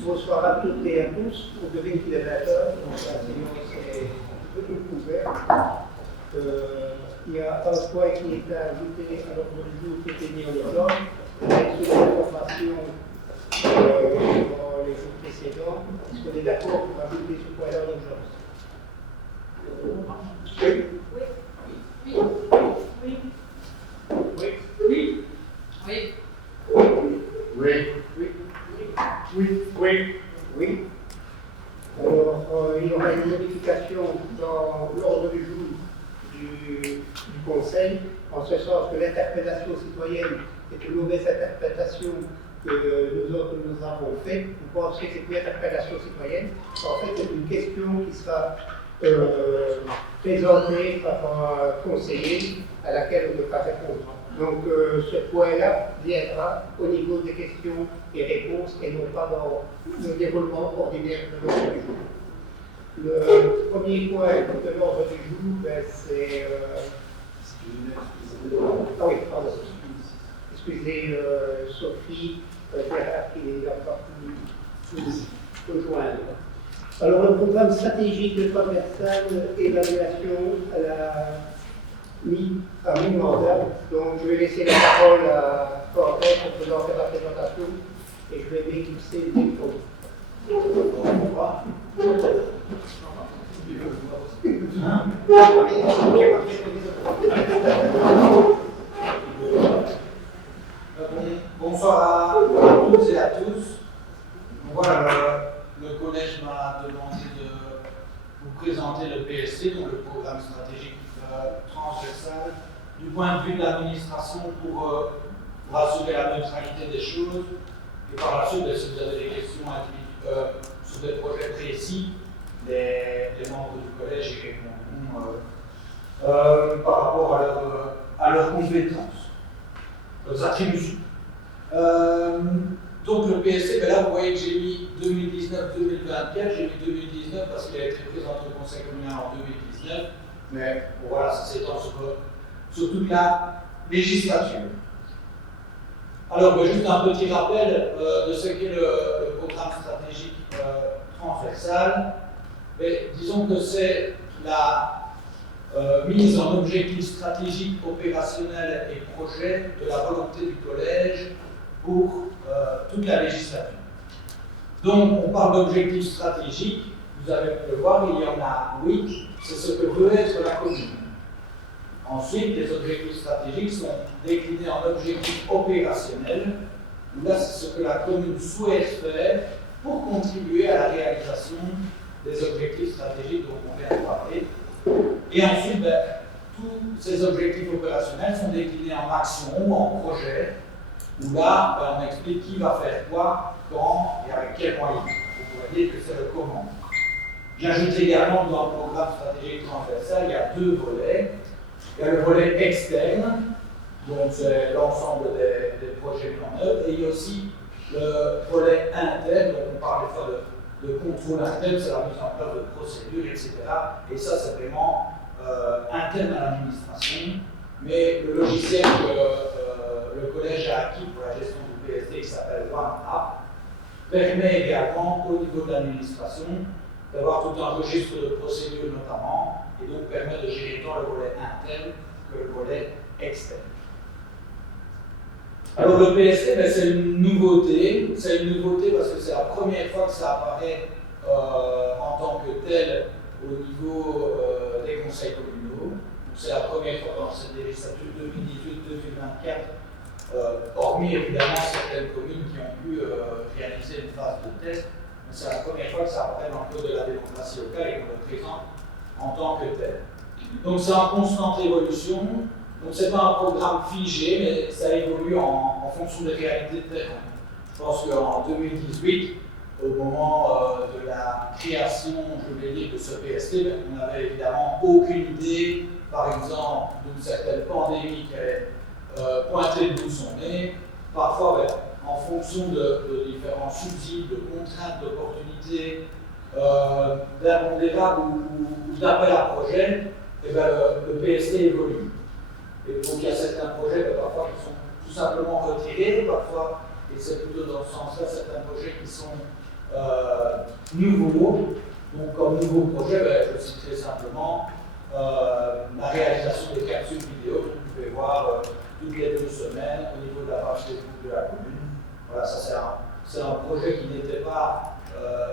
Bonsoir à toutes et à tous. On devient qu'il est 20h, donc la séance est ouverte. Il y a un point qui est ajouté à l'ordre du jour qui était mis en ordre, avec sur l'information dans les jours précédents. Est-ce qu'on est d'accord pour ajouter ce point-là en urgence? Oui. Oui. Oui. Oui. Oui. Oui. Oui. Oui. Oui. Oui. Oui. Alors, il y aura une modification dans l'ordre du jour du Conseil, en ce sens que l'interpellation citoyenne est une mauvaise interprétation que nous autres nous avons faite. Vous pensez que c'est une interpellation citoyenne. En fait, c'est une question qui sera présentée par un conseiller à laquelle on ne peut pas répondre. Donc ce point-là viendra au niveau des questions et réponses et non pas dans le déroulement ordinaire de l'ordre du jour. Le premier point de l'ordre du jour, c'est... Ah oui, pardon. Excusez Sophie, qui est encore plus joindre. Alors le programme stratégique de transversal évaluation à la mi-mandat. Donc je vais laisser la parole à Cortez pour présenter la présentation et je vais m'éclipser le micro. Bonsoir à toutes et à tous. Voilà, le collège m'a demandé de vous présenter le PSC, donc le programme stratégique transversal, du point de vue de l'administration pour assurer la neutralité des choses. Et par la suite, si vous avez des questions sur des projets précis, les membres du collège y répondront par rapport à leurs compétences, leurs attributions. Donc le PSC, ben là vous voyez que j'ai mis 2019-2024, j'ai mis 2019 parce qu'il a été présenté au Conseil communal en 2019, mais bon, voilà, ça s'étend sur toute la législature. Alors juste un petit rappel de ce qu'est le programme stratégique transversal. Mais disons que c'est la mise en objectifs stratégiques, opérationnels et projets de la volonté du collège pour toute la législature. Donc, on parle d'objectifs stratégiques, vous avez pu le voir, il y en a 8, c'est ce que peut être la commune. Ensuite, les objectifs stratégiques sont déclinés en objectifs opérationnels, où là, c'est ce que la commune souhaite faire pour contribuer à la réalisation des objectifs stratégiques dont on vient de parler. Et ensuite, tous ces objectifs opérationnels sont déclinés en actions ou en projets, où là, on explique qui va faire quoi, quand et avec quels moyens. Vous voyez que c'est le comment. J'ajoute également que dans le programme stratégique transversal, il y a deux volets. Il y a le volet externe, donc c'est l'ensemble des projets mis en œuvre, et il y a aussi le volet interne, donc on parle des fois de contrôle interne, c'est la mise en place de procédures, etc. Et ça, c'est vraiment interne à l'administration. Mais le logiciel que le collège a acquis pour la gestion du PSD, qui s'appelle OneApp, permet également, au niveau de l'administration, d'avoir tout un registre de procédures notamment, et donc permet de gérer tant le volet interne que le volet externe. Alors le PSC, c'est une nouveauté. C'est une nouveauté parce que c'est la première fois que ça apparaît en tant que tel au niveau des conseils communaux. C'est la première fois dans cette législature 2018-2024, hormis évidemment certaines communes qui ont pu réaliser une phase de test, mais c'est la première fois que ça apparaît dans le code de la démocratie locale et qu'on le présente en tant que tel. Donc c'est en constante évolution. Donc ce n'est pas un programme figé, mais ça évolue en fonction des réalités de terrain. Je pense qu'en 2018, au moment de la création, je vais dire, de ce PST, on n'avait évidemment aucune idée, par exemple, d'une certaine pandémie qui allait pointer le bout de son nez. Parfois, en fonction de différents subsides, de contraintes, d'opportunités, d'impondérables ou d'appels à projets, le PST évolue. Et donc il y a certains projets parfois qui sont tout simplement retirés, parfois et c'est plutôt dans ce sens-là certains projets qui sont nouveaux. Donc, comme nouveau projet, je citerai simplement la réalisation des capsules vidéo que vous pouvez voir toutes les 2 semaines au niveau de la page Facebook de la commune. Voilà, ça c'est un projet qui n'était pas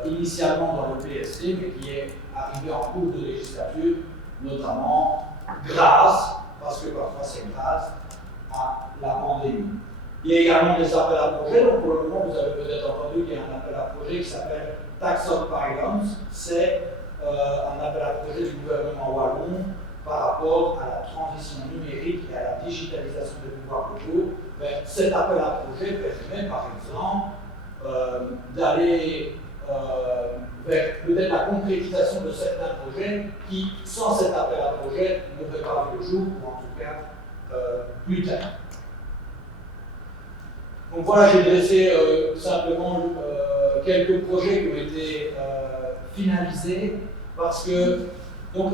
initialement dans le PST, mais qui est arrivé en cours de législature, notamment grâce, parce que parfois c'est grâce, à la pandémie. Il y a également des appels à projets, donc pour le moment vous avez peut-être entendu qu'il y a un appel à projet qui s'appelle Tax on Pylons. C'est un appel à projet du gouvernement wallon par rapport à la transition numérique et à la digitalisation des pouvoirs locaux. Cet appel à projet permet par exemple d'aller vers peut-être la concrétisation de certains projets qui, sans cet appel à projet, n'auraient pas vu le jour, ou en tout cas plus tard. Donc voilà, j'ai dressé simplement quelques projets qui ont été finalisés parce que donc,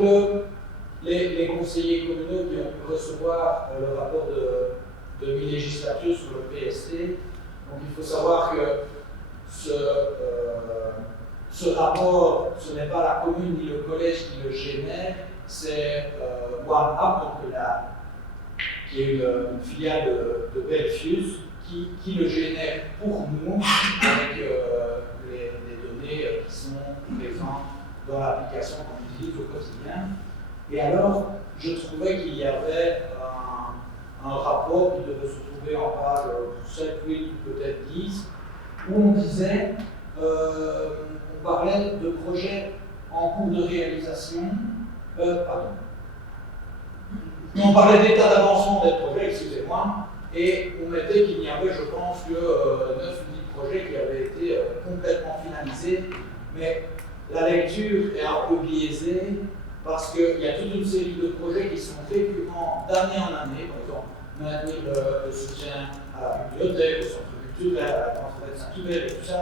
les conseillers communaux qui ont pu recevoir le rapport de mi-législature sur le PST, donc il faut savoir que ce rapport, ce n'est pas la commune ni le collège qui le génère, c'est OneUp, donc qui est une filiale de Belfius, qui le génère pour nous avec les données qui sont présentes dans l'application qu'on utilise au quotidien. Et alors, je trouvais qu'il y avait un rapport qui devait se trouver en page 7, 8, peut-être 10, où on disait, on parlait de projets en cours de réalisation, on parlait d'état d'avancement des projets, excusez-moi, et on mettait qu'il y avait, je pense, que 9 ou 10 projets qui avaient été complètement finalisés, mais la lecture est un peu biaisée parce qu'il y a toute une série de projets qui sont récurrents d'année en année, par exemple maintenir le soutien à la bibliothèque, au centre culturel, à la conférence de Saint-Hubert et tout ça.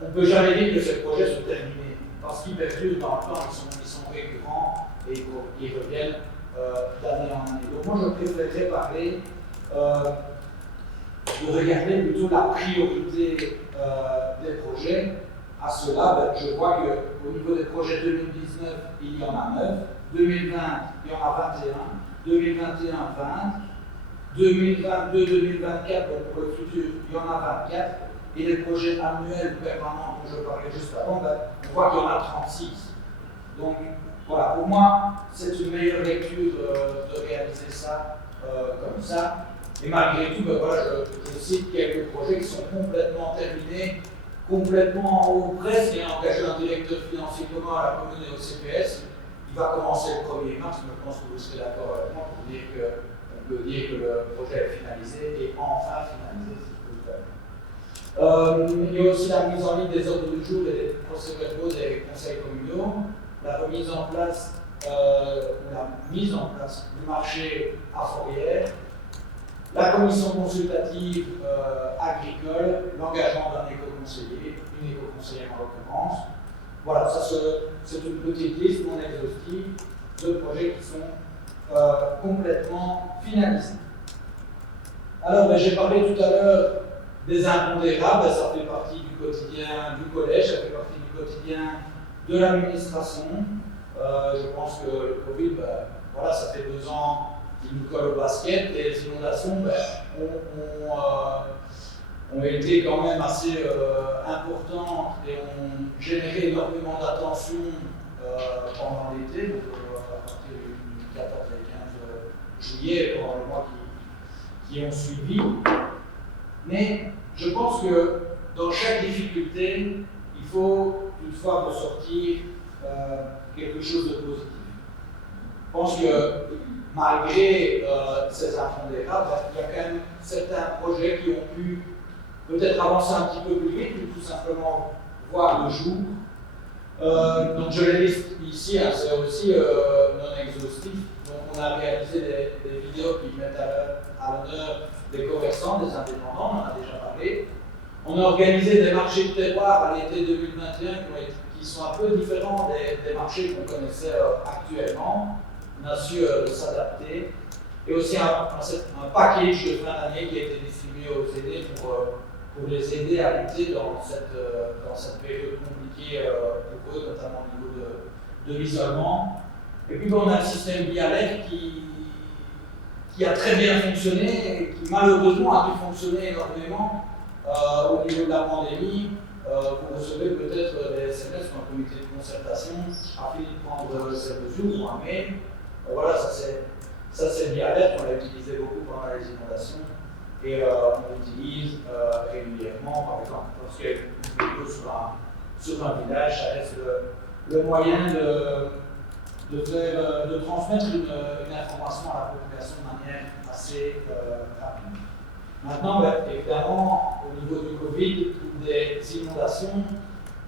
On ne peut jamais dire que ces projets sont terminés parce qu'ils perdurent dans le temps, ils sont récurrents et ils reviennent d'année en année. Donc moi je préférerais parler de regarder plutôt la priorité des projets. À cela, je vois qu'au niveau des projets 2019, il y en a 9, 2020, il y en a 21, 2021, 20, 2022-2024, donc pour le futur, il y en a 24, et les projets annuels permanents dont je parlais juste avant, on voit qu'il y en a 36. Donc voilà, pour moi, c'est une meilleure lecture de réaliser ça comme ça. Et malgré tout, voilà, je cite quelques projets qui sont complètement terminés, complètement ou presque. Il y a engagé un directeur financier commun à la commune et au CPS. Il va commencer le 1er mars, mais je pense que vous serez d'accord avec moi pour dire qu'on peut dire que le projet est finalisé et enfin finalisé, si je peux le faire. Il y a aussi la mise en ligne des ordres du jour et des procès-verbaux des conseils communaux, la remise en place ou la mise en place du marché à Fourrière, la commission consultative agricole, l'engagement d'un éco-conseiller, une éco-conseillère en l'occurrence. Voilà, ça c'est une petite liste non exhaustive de projets qui sont complètement finalisés. Alors, j'ai parlé tout à l'heure des impondérables, ça fait partie du quotidien du collège, ça fait partie du quotidien de l'administration. Je pense que le Covid, voilà, ça fait 2 ans qu'il nous colle au basket, et les inondations ont été quand même assez importantes et ont généré énormément d'attention pendant l'été, donc à partir du 14 et 15 juillet, pendant les mois qui ont suivi. Mais je pense que dans chaque difficulté, il faut toutefois ressortir quelque chose de positif. Je pense que malgré ces impondérables, il y a quand même certains projets qui ont pu peut-être avancer un petit peu plus vite ou tout simplement voir le jour. Donc je les liste ici, hein, c'est aussi non exhaustif. Donc on a réalisé des vidéos qui mettent à l'honneur des commerçants, des indépendants, on en a déjà parlé. On a organisé des marchés de terroir à l'été 2021 qui sont un peu différents des marchés qu'on connaissait actuellement. On a su s'adapter. Et aussi un package de fin d'année qui a été distribué aux aînés pour pour les aider à lutter dans cette période compliquée pour eux, notamment au niveau de l'isolement. Et puis on a un système Bialek qui a très bien fonctionné et qui malheureusement a dû fonctionner énormément au niveau de la pandémie. Vous recevez peut-être des SMS ou un comité de concertation a fini de prendre ces mesures ou un mail. Voilà, ça c'est Bialek, on l'a utilisé beaucoup pendant les inondations. Et on l'utilise régulièrement, par exemple, lorsqu'il y a une vidéo sur un village, ça reste le moyen de transmettre une information à la population de manière assez rapide. Maintenant, évidemment, au niveau du Covid ou des inondations,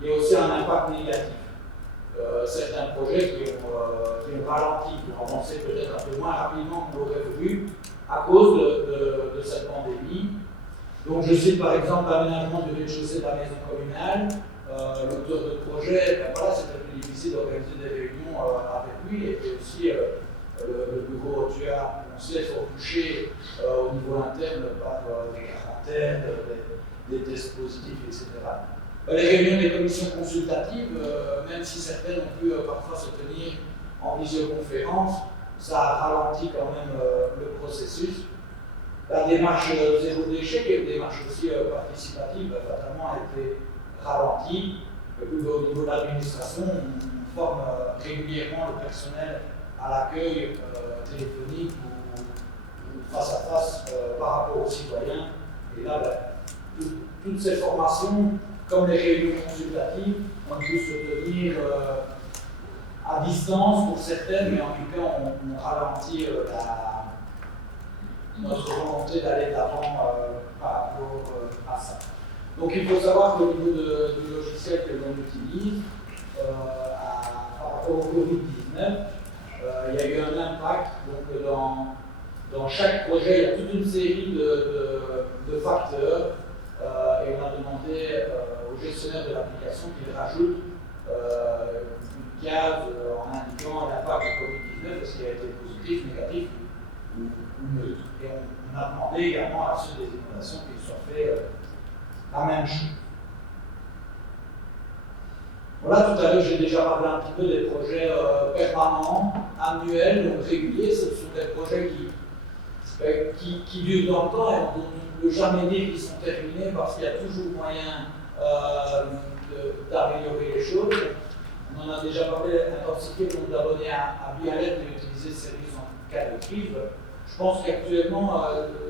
il y a aussi un impact négatif. Certains projets qui ont ralenti, qui ont avancé peut-être un peu moins rapidement qu'on l'aurait voulu, à cause de cette pandémie. Donc je cite par exemple l'aménagement du rez-de-chaussée de la maison communale. L'auteur de projet, voilà, c'était plus difficile d'organiser des réunions avec lui, et puis aussi le bureau OTUA, on se laisse retoucher au niveau interne par des quarantaines, des dispositifs, etc. Les réunions des commissions consultatives, même si certaines ont pu parfois se tenir en visioconférence, ça a ralenti quand même le processus. La démarche zéro déchet, qui est une démarche aussi participative, fatalement a été ralentie. Et puis au niveau de l'administration, on forme régulièrement le personnel à l'accueil téléphonique ou face à face par rapport aux citoyens. Et là, toutes ces formations, comme les réunions consultatives, ont pu se tenir à distance pour certaines, mais en tout cas, on ralentit notre volonté d'aller de l'avant par rapport à ça. Donc il faut savoir qu'au niveau du logiciel que l'on utilise, par rapport au Covid-19, il y a eu un impact. Donc dans chaque projet, il y a toute une série de facteurs, et on a demandé au gestionnaire de l'application qu'il rajoute une case en indiquant l'impact du Covid-19, est-ce qu'il a été positif, négatif ou neutre. Et on a demandé également à ceux des inondations qu'ils soient fait la même chose. Voilà, tout à l'heure j'ai déjà parlé un petit peu des projets permanents, annuels, donc réguliers. Ce sont des projets qui durent dans le temps et dont on ne peut jamais dire qu'ils sont terminés parce qu'il y a toujours moyen d'améliorer les choses. On en a déjà parlé, intensifier le nombre d'abonnés à Bialek et utiliser ce service en cas de crise. Je pense qu'actuellement,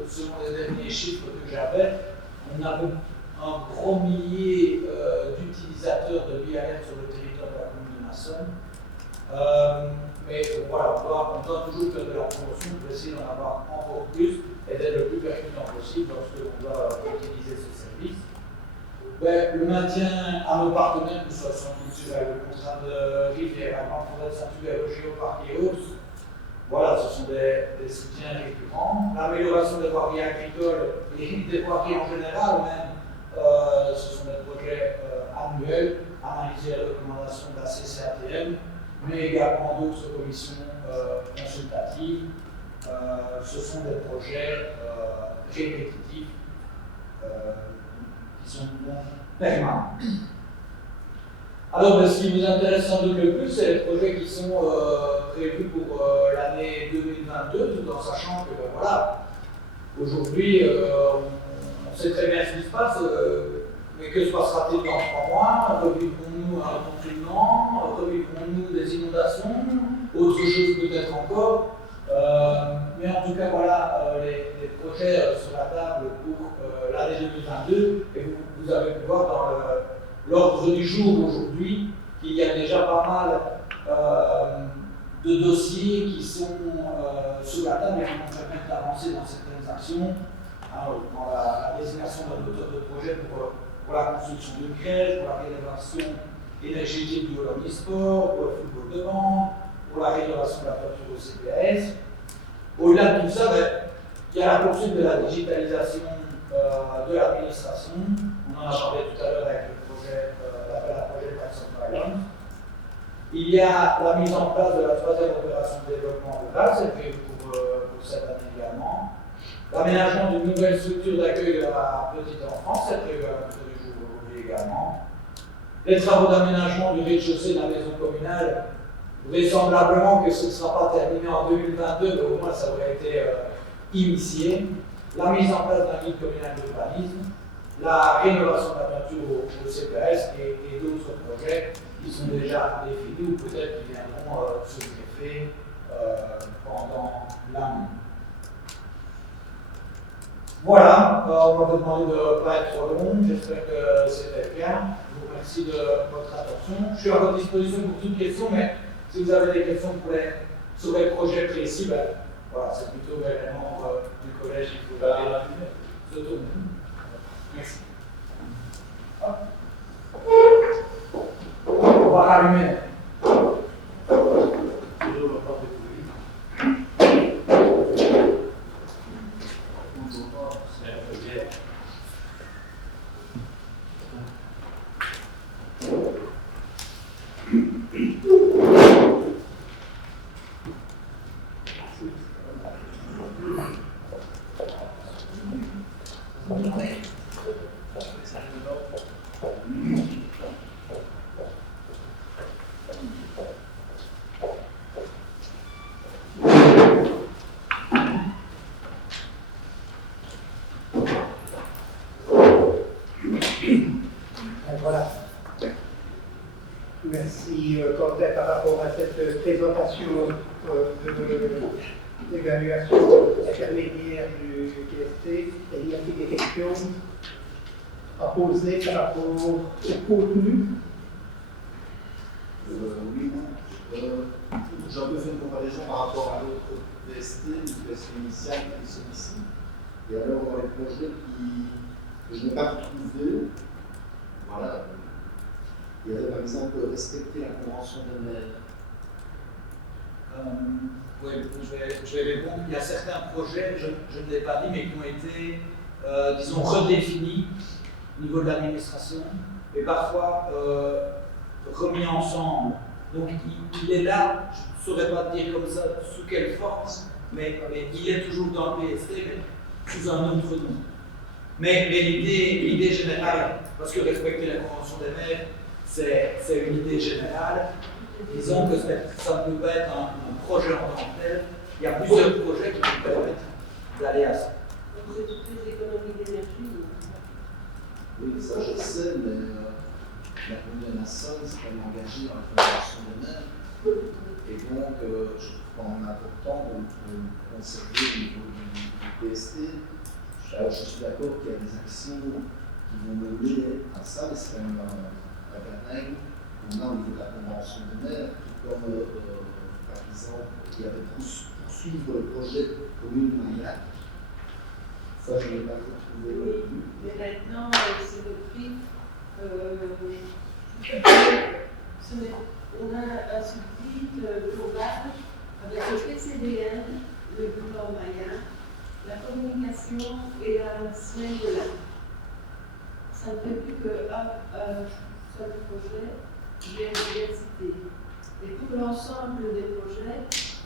selon les derniers chiffres que j'avais, on a un gros millier d'utilisateurs de Bialek sur le territoire de la commune de Massonne. Mais voilà, on doit toujours faire de la promotion pour essayer d'en avoir encore plus et d'être le plus pertinent possible lorsque l'on doit utiliser ce service. Le maintien à nos partenaires, que ce soit sans culture avec le contrat de rivière, la grande forêt de Saint-Hubert, le géoparc et autres, voilà, ce sont des soutiens récurrents. L'amélioration des voiries agricoles et des voiries en général même, ce sont des projets annuels, analyser les recommandations de la CCATM, mais également d'autres commissions consultatives. Ce sont des projets répétitifs qui sont permanents. Alors, ce qui vous intéresse sans doute le plus, c'est les projets qui sont prévus pour l'année 2022, tout en sachant que, voilà, aujourd'hui, on sait très bien ce qui se passe, mais que se passera-t-il dans 3 mois? Revivrons-nous un confinement? Revivrons-nous des inondations? Autre chose peut-être encore. Mais en tout cas, voilà les projets sur la table pour l'année 2022. Et vous avez pu voir dans l'ordre du jour aujourd'hui qu'il y a déjà pas mal de dossiers qui sont sur la table et qui vont permettre d'avancer dans certaines actions. Alors, dans la désignation d'un auteur de projet pour la construction d'une crèche, pour la rénovation énergétique du omnisport, pour le football de bande, pour la rénovation de la toiture au CPS. Au-delà de tout ça, il y a la poursuite de la digitalisation de l'administration. On en a parlé tout à l'heure avec l'appel à projet Tax Violence. Il y a la mise en place de la 3e opération de développement rural, c'est prévu pour cette année également. L'aménagement d'une nouvelle structure d'accueil de la petite enfance est prévu à l'ordre du jour aujourd'hui également. Les travaux d'aménagement du rez-de-chaussée de la maison communale, vraisemblablement que ce ne sera pas terminé en 2022, mais au moins ça aurait été initié. La mise en place d'un guide communal d'urbanisme, la rénovation de la nature au CPS et d'autres projets qui sont déjà définis ou peut-être qui viendront se greffer pendant l'année. Voilà, on va vous demander de ne pas être trop long, j'espère que c'était clair. Je vous remercie de votre attention. Je suis à votre disposition pour toute question, mais si vous avez des questions sur les projets précis, ben, voilà, c'est plutôt les membres du collège qui vous se tourner. Merci. On va rallumer. Voilà. Merci Cordet par rapport à cette présentation de l'évaluation intermédiaire du PST. Il y a des questions à poser par rapport au contenu. Oui, j'ai un peu fait une comparaison par rapport à l'autre PST, le PST initial et celui-ci. Et alors, dans les projets que je n'ai pas trouvé, voilà, il y avait par exemple respecter la convention des maires. Oui, je vais répondre. Il y a certains projets, je ne l'ai pas dit, mais qui ont été, disons, redéfinis au niveau de l'administration et parfois remis ensemble. Donc il est là, je ne saurais pas dire comme ça sous quelle forme, mais il est toujours dans le PST, mais sous un autre nom. Mais l'idée générale, parce que respecter la convention des maires, c'est une idée générale. Disons que ça ne peut pas être un projet en tant que tel. Il y a plusieurs projets qui nous permettent d'aller à ça. Donc c'est toutes les économies d'énergie. Oui, ça je sais, mais la commune nationale s'est quand même engagée dans la convention des maires. Et donc, je trouve quand même important de conserver au niveau du PST. Alors, je suis d'accord qu'il y a des actions qui vont mener à ça, mais c'est quand même un barème qu'on a au niveau de la convention des maires, tout comme, par exemple, il y avait poursuivre le projet commune Maillard. Ça, je n'ai pas retrouvé non plus. Mais maintenant, c'est repris. On a un subside global avec le PCDN, le boulevard Maillard, la communication et la semaine de l'art. Ça ne fait plus qu'un seul projet, biodiversité. Et pour l'ensemble des projets,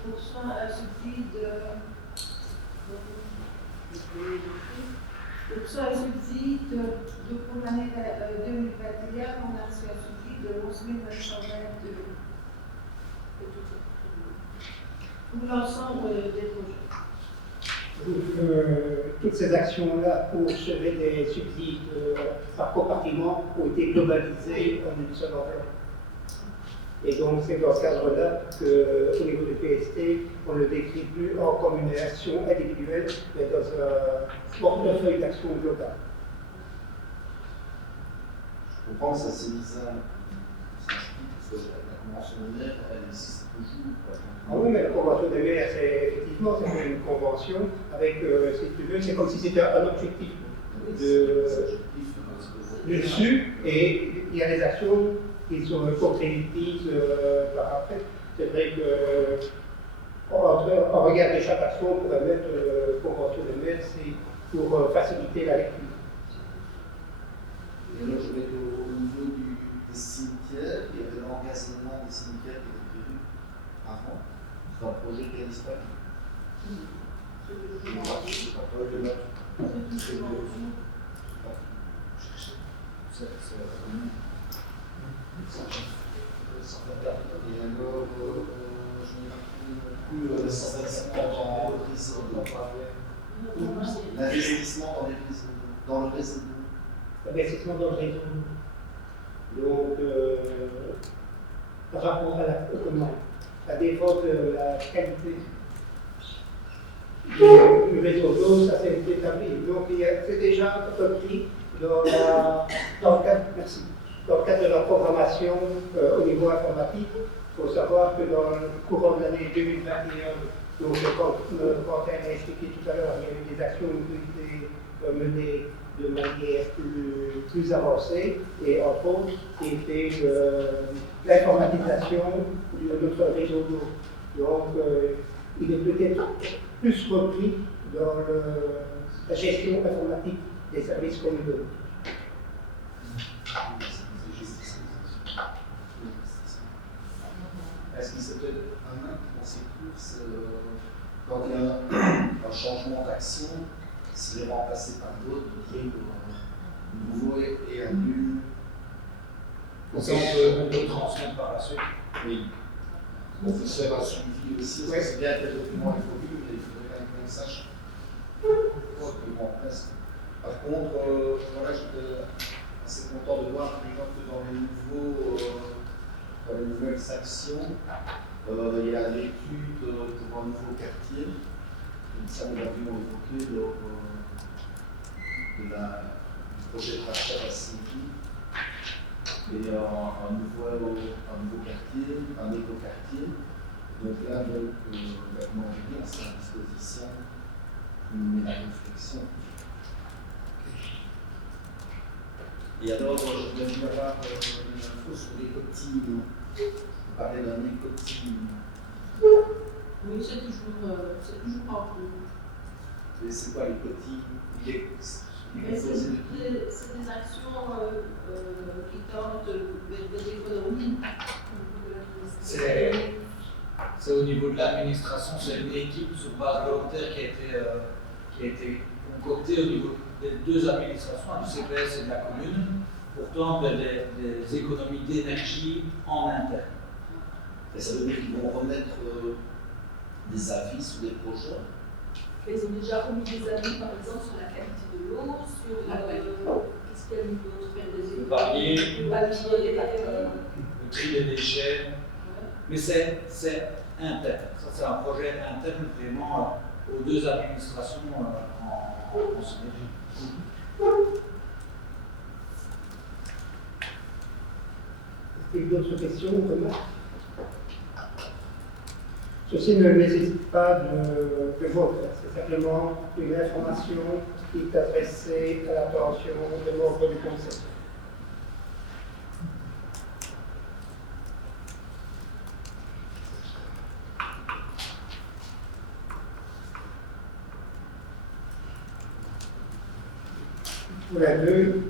on reçoit un subside pour l'année 2021, on a reçu un subside de 11 920 €. Pour l'ensemble des projets. Toutes ces actions-là pour recevoir des subsides par compartiment ont été globalisées en une seule enveloppe. Et donc c'est dans ce cadre-là qu'au niveau du PST, on ne le décrit plus comme une action individuelle, mais dans un portefeuille d'action globale. Je comprends que ça s'élisa, parce que la convention des maires, elle existe toujours. Ah oui, mais la convention des maires, c'est effectivement c'est une convention avec, si tu veux, c'est comme si c'était un objectif dessus, et il y a des actions qui sont concrétisées par après. C'est vrai qu'en regard de chaque action, on pourrait mettre convention des maires, c'est pour faciliter la lecture. Et là, je vais au niveau des cimetières, il y avait l'engagement des cimetières qui était prévu avant. C'est un projet qui a disparu. Et alors, je n'ai plus l'investissement dans le réseau d'eau. L'investissement dans le réseau d'eau. L'investissement dans le réseau. Donc, par rapport à la défense de la qualité du réseau d'eau, ça s'est établi. Donc, c'est déjà repris dans le cadre de la programmation au niveau informatique. Il faut savoir que dans le courant de l'année 2021, donc, quand on a expliqué tout à l'heure, il y a eu des actions qui ont été menées de manière plus avancée, et entre autres, c'était l'informatisation de notre réseau d'eau. Donc, il est peut-être plus repris dans la gestion informatique des services communaux. Est-ce qu'il c'est peut-être un qui consécute quand il y a un changement d'action, s'il est remplacé par d'autres, nouveau et un nul? On peut transmettre par la suite. Oui. On peut se faire un suivi aussi, parce que c'est bien que les documents évoluent, mais il faudrait quand même qu'on sache pourquoi le document reste. Par contre, voilà, j'étais assez content de voir, par exemple, que dans les nouvelles actions, il y a l'étude pour un nouveau quartier. Ça, nous l'avions évoqué lors du projet de rachat à Sylvie. Et un nouveau quartier, un éco-quartier. Donc là, maintenant, on sera à disposition de la réflexion. Et alors, je voulais vous avoir une info sur l'écotine. Vous parlez d'un écotine. Oui, c'est toujours en cours. Et c'est quoi l'écotine? C'est des actions qui tendent vers des économies. C'est au niveau de l'administration, c'est une équipe sur base volontaire qui a été concoctée au niveau des deux administrations, du CPS et de la commune, pour tendre des économies d'énergie en interne. Et ça veut dire qu'ils vont remettre des avis sur des projets. Ils ont déjà remis des avis, par exemple, sur la qualité de l'eau, sur qu'est-ce qu'il y a eu d'autre, faire des Le palier, le le tri des déchets. Mais c'est interne. Ça, c'est un projet interne vraiment aux deux administrations en synergie. Est-ce qu'il y a d'autres questions ou remarques? Ceci ne nécessite pas de vote, c'est simplement une information qui est adressée à l'attention des membres du Conseil. Pour la 2,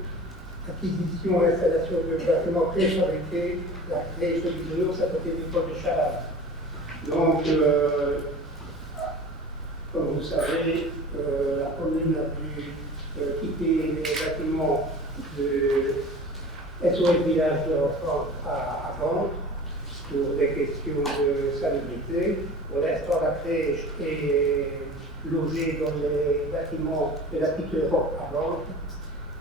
acquisition et installation de bâtiments préfabriqués, la crèche de Bisounours à côté du port de Charal. Donc, comme vous savez, la commune a dû quitter les bâtiments de SOS Village de l'Enfant à vendre pour des questions de salubrité. Pour l'instant, la crèche est logée dans les bâtiments de la petite Europe à vendre.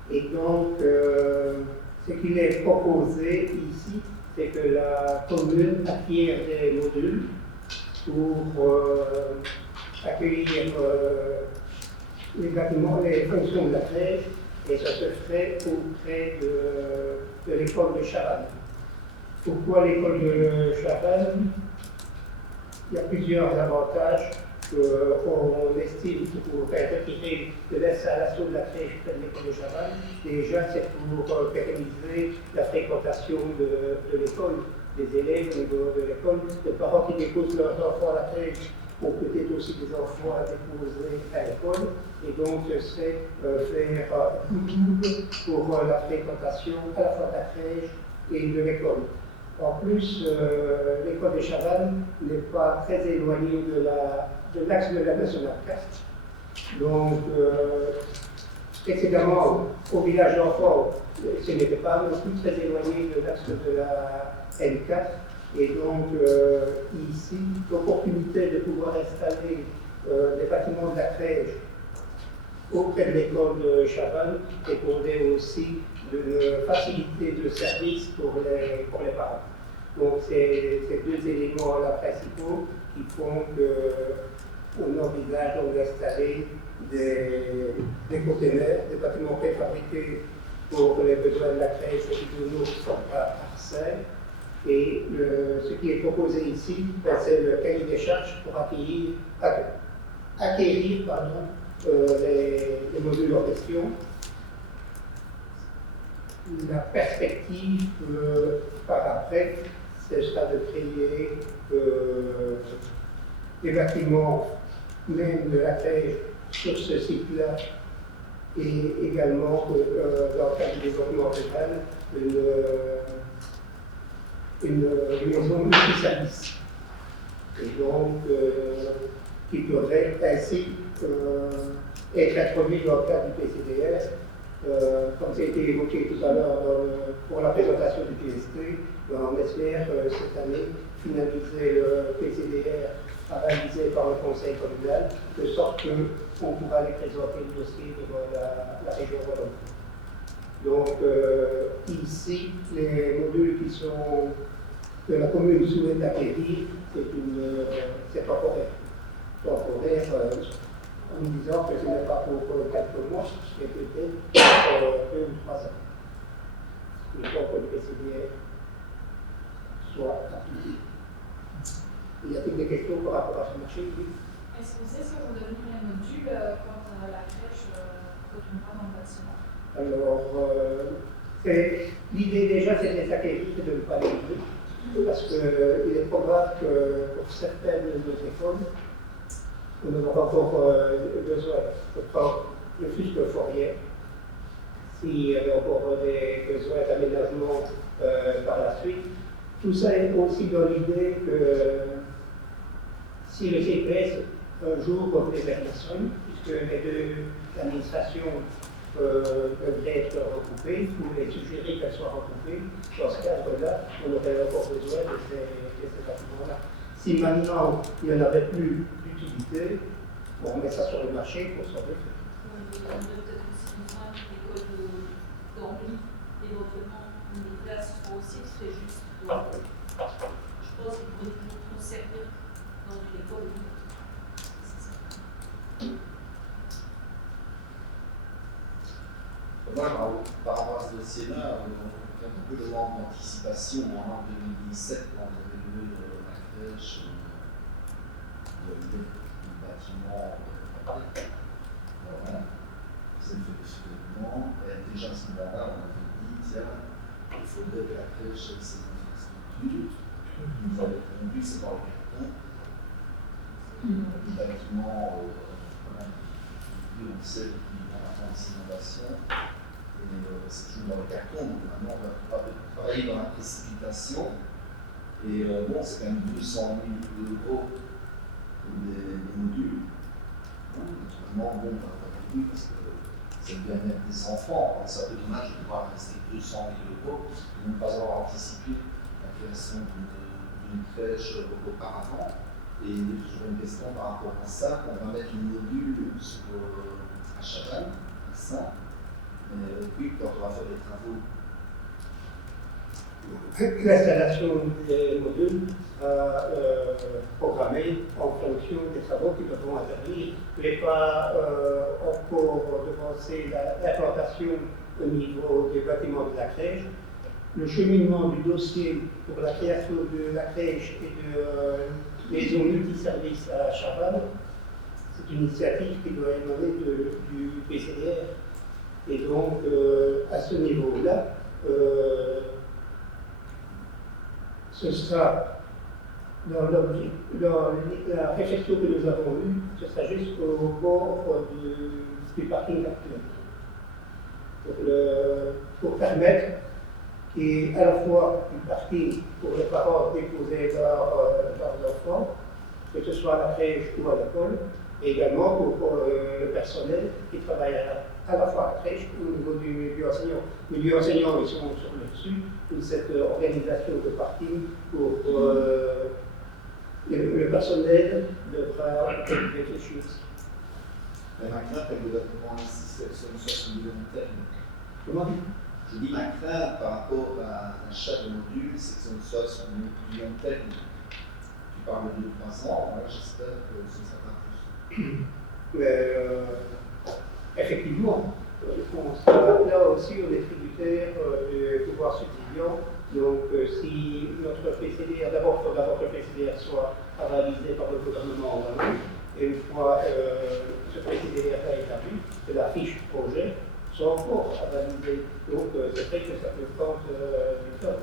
Et donc, ce qu'il est proposé ici, c'est que la commune acquiert des modules pour accueillir les bâtiments, les fonctions de la crèche, et ça se ferait auprès de l'école de Chavannes. Pourquoi l'école de Chavannes? Il y a plusieurs avantages qu'on estime pour retirer de l'installation de la crèche près de l'école de Chavannes. Déjà, c'est pour pérenniser la fréquentation de l'école, des élèves au niveau de l'école. Les parents qui déposent leurs enfants à la crèche ont peut-être aussi des enfants à déposer à l'école. Et donc, c'est faire tout pour la fréquentation à la fois de la crèche et de l'école. En plus, l'école de Chavannes n'est pas très éloignée de l'axe de la Nationale 4. Donc, précédemment, au village d'enfants, ce n'était pas non plus très éloigné de l'axe de la N4. Et donc, ici, l'opportunité de pouvoir installer des bâtiments de la crèche auprès de l'école de Chavannes dépendait aussi d'une facilité de service pour les parents. Donc, c'est ces deux éléments-là principaux qui font qu'on envisage d'installer des containers, des bâtiments préfabriqués pour les besoins de la crèche et de nos parcelles. Et ce qui est proposé ici, c'est le cahier des charges pour acquérir les modules en question. La perspective par après, ce sera de créer des bâtiments, même de la crèche, sur ce site-là, et également dans le cadre du développement rural, une maison multiservice. Et donc, qui pourrait ainsi être introduit dans le cadre du PCDR, comme ça a été évoqué tout à l'heure pour la présentation du PST. On espère cette année finaliser le PCDR réalisé par le Conseil communal, de sorte qu'on pourra aller présenter le dossier devant la région wallonne. Donc, ici, les modules qui sont que la commune souhaite acquérir, c'est temporaire. Temporaire, en nous disant que ce n'est pas pour quelques mois, mais peut-être 2 ou 3 ans. Il faut que le PCDR soit appliqué. Y a-t-il des questions par rapport à ce marché? Est-ce qu'on sait ce que vont devenir les modules quand la crèche retournera dans le bâtiment? Alors, l'idée déjà, c'est de les acquérir et de ne pas les livrer. Parce qu'il est probable que pour certaines de nos écoles, on aura encore besoin de prendre le fils de fourrière. S'il y avait encore des besoins d'aménagement par la suite. Tout ça est aussi dans l'idée que si le CPS un jour revenait vers la Somme, puisque les deux administrations peuvent être recoupées, vous pouvez suggérer qu'elles soient recoupées. Dans ce cadre-là, on aurait encore besoin de ces bâtiments-là. Si maintenant il n'y en avait plus d'utilité, on met ça sur le marché pour s'en défaire. On aurait peut-être aussi besoin d'une école d'Henri, éventuellement une classe aussi, qui serait juste pour. Je pense qu'il pourrait nous servir dans une école. Moi, par rapport à ce dossier-là, on a un peu de manque d'anticipation. En 2017, quand on avait loué la crèche, le bâtiment, voilà, c'est fait effectivement. Et déjà à ce moment-là, on avait dit, tiens, il faudrait que la crèche ait ses infrastructures. Vous avez compris, c'est dans le carton. Le bâtiment, on sait qu'il va avoir des innovations. Et c'est toujours dans le carton, donc maintenant on va travailler dans la précipitation. Et bon, c'est quand même 200 000 € des modules. Naturellement, bon, on va pas beaucoup parce que c'est le bien-être des enfants. C'est un peu dommage de devoir rester 200 000 € et de ne pas avoir anticipé la création d'une crèche auparavant. Et toujours une question par rapport à ça. On va mettre une module à Chavannes, à ça. Mais puis, quand on va faire des travaux. L'installation des modules sera programmée en fonction des travaux qui devront intervenir. Je ne vais pas encore devancer l'implantation au niveau des bâtiments de la crèche. Le cheminement du dossier pour la création de la crèche et de maison multiservice à Chavannes, c'est une initiative qui doit émaner du PCDR. Et donc, à ce niveau-là, ce sera dans la réflexion que nous avons eue, ce sera juste au bord du parking actuel. Pour permettre et à la fois une partie pour les parents déposer leurs enfants, que ce soit à la crèche ou à l'école, et également pour le personnel qui travaille à la fois à la crèche ou au niveau du milieu enseignant. Le milieu enseignant, ils sont sur le dessus, toute cette organisation de parking pour le personnel devra réfléchir. Mais ma crainte avec le document ici, c'est que ce ne soit sur du long terme. Comment? Je dis ma crainte par rapport à chaque module, c'est que ce ne soit sur du long terme. Tu parles de 2-3 ans, voilà, j'espère que ce ne sera pas plus. Effectivement, on sera là aussi, on est tributaire du pouvoir subsidiant. Donc, si notre PCDR, d'abord, il faut d'abord que le PCDR soit avalisé par le gouvernement en amont, et une fois ce PCDR a établi, que la fiche projet soit encore avalisée. Donc, c'est vrai que ça peut prendre du temps.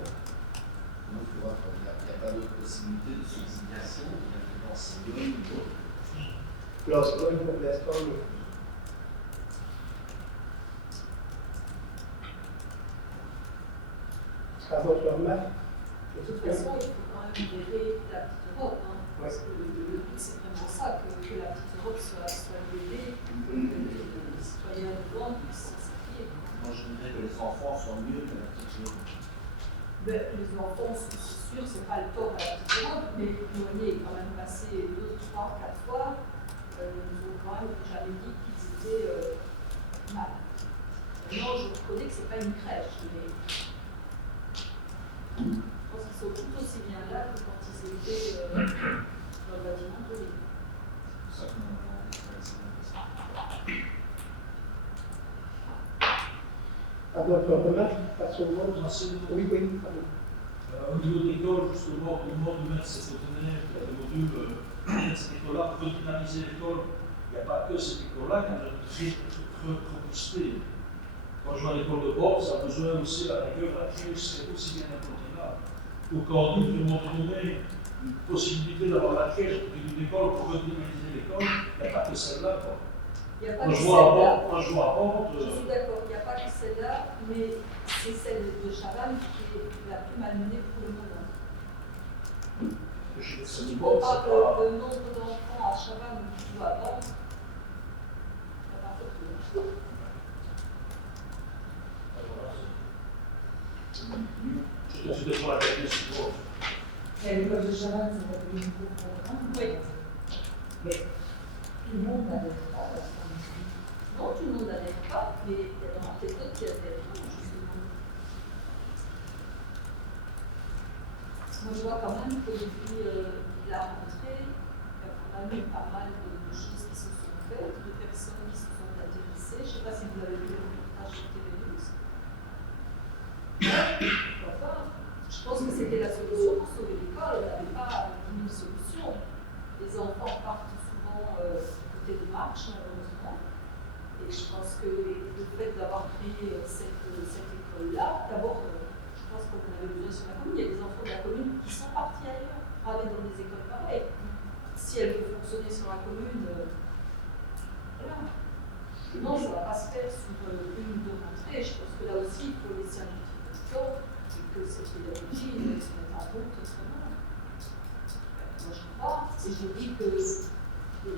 Donc, il n'y a pas d'autre possibilité de subsidiation, il y a que l'enseignant ou d'autres. L'enseignant, pour l'instant, non. À votre remarque? De toute façon, il faut quand même libérer la petite Europe, hein, parce que le but, c'est vraiment ça, que la petite Europe soit libérée, que les citoyens devant puissent s'en sortir. Moi, je dirais que les enfants sont mieux que la petite Europe. Ben, les enfants, c'est sûr, c'est pas le tort à la petite Europe, mais Noyer est quand même passé 2, 3, 4 fois. Ils nous ont quand même jamais dit qu'ils étaient mal. Maintenant, je reconnais que c'est pas une crèche, mais je pense qu'ils sont tout aussi bien là que quand ils étaient dans le bâtiment de l'île. C'est ça que nous avons dit. À votre remarque, passons au vote. Oui, oui, pardon. Au niveau de l'école, justement, au moment de mettre cette fenêtre, le module, cette école-là, pour dynamiser l'école, il n'y a pas que cette école-là qui a besoin de robuster. Quand je vois l'école de Bob, ça a besoin aussi, la rigueur, la crèche, c'est aussi bien important là. Pour qu'en nous, nous devons donner une possibilité d'avoir la crèche d'une école pour dynamiser l'école, il n'y a pas que celle-là. Il n'y a pas Quand que je vois celle-là. à Pente, Je suis d'accord, il n'y a pas que celle-là, mais c'est celle de Chavannes qui est la plus malmenée pour le moment. je Si ne tu sais pas, compares c'est pas. le nombre d'enfants à Chavannes ou à Pente, il n'y a pas photo. Je suis d'accord avec les supports. Et l'école de Chavannes, c'est un nouveau programme. Oui. Mais tout le monde n'adhère pas à ça. Non, tout le monde n'adhère pas, mais il y en a peut-être d'autres qui adhèrent pas, justement. Moi, je vois quand même que depuis la rentrée, il y a quand même eu pas mal de choses qui se sont faites, de personnes qui se sont intéressées. Je ne sais pas si vous avez vu le reportage sur TV News. Enfin, je pense que c'était la solution pour sauver l'école. On n'avait pas une solution. Les enfants partent souvent côté de marche, malheureusement. Et je pense que le fait d'avoir créé cette école-là, d'abord, je pense qu'on avait besoin sur la commune. Il y a des enfants de la commune qui sont partis ailleurs, pour aller dans des écoles pareilles. Si elle peut fonctionner sur la commune, voilà. Non, ça ne va pas se faire sur une ou deux rentrées. Je pense que là aussi, il faut laisser un petit peu de temps et que cette pédagogie se mette en route autrement. Moi, je crois. Et je dis que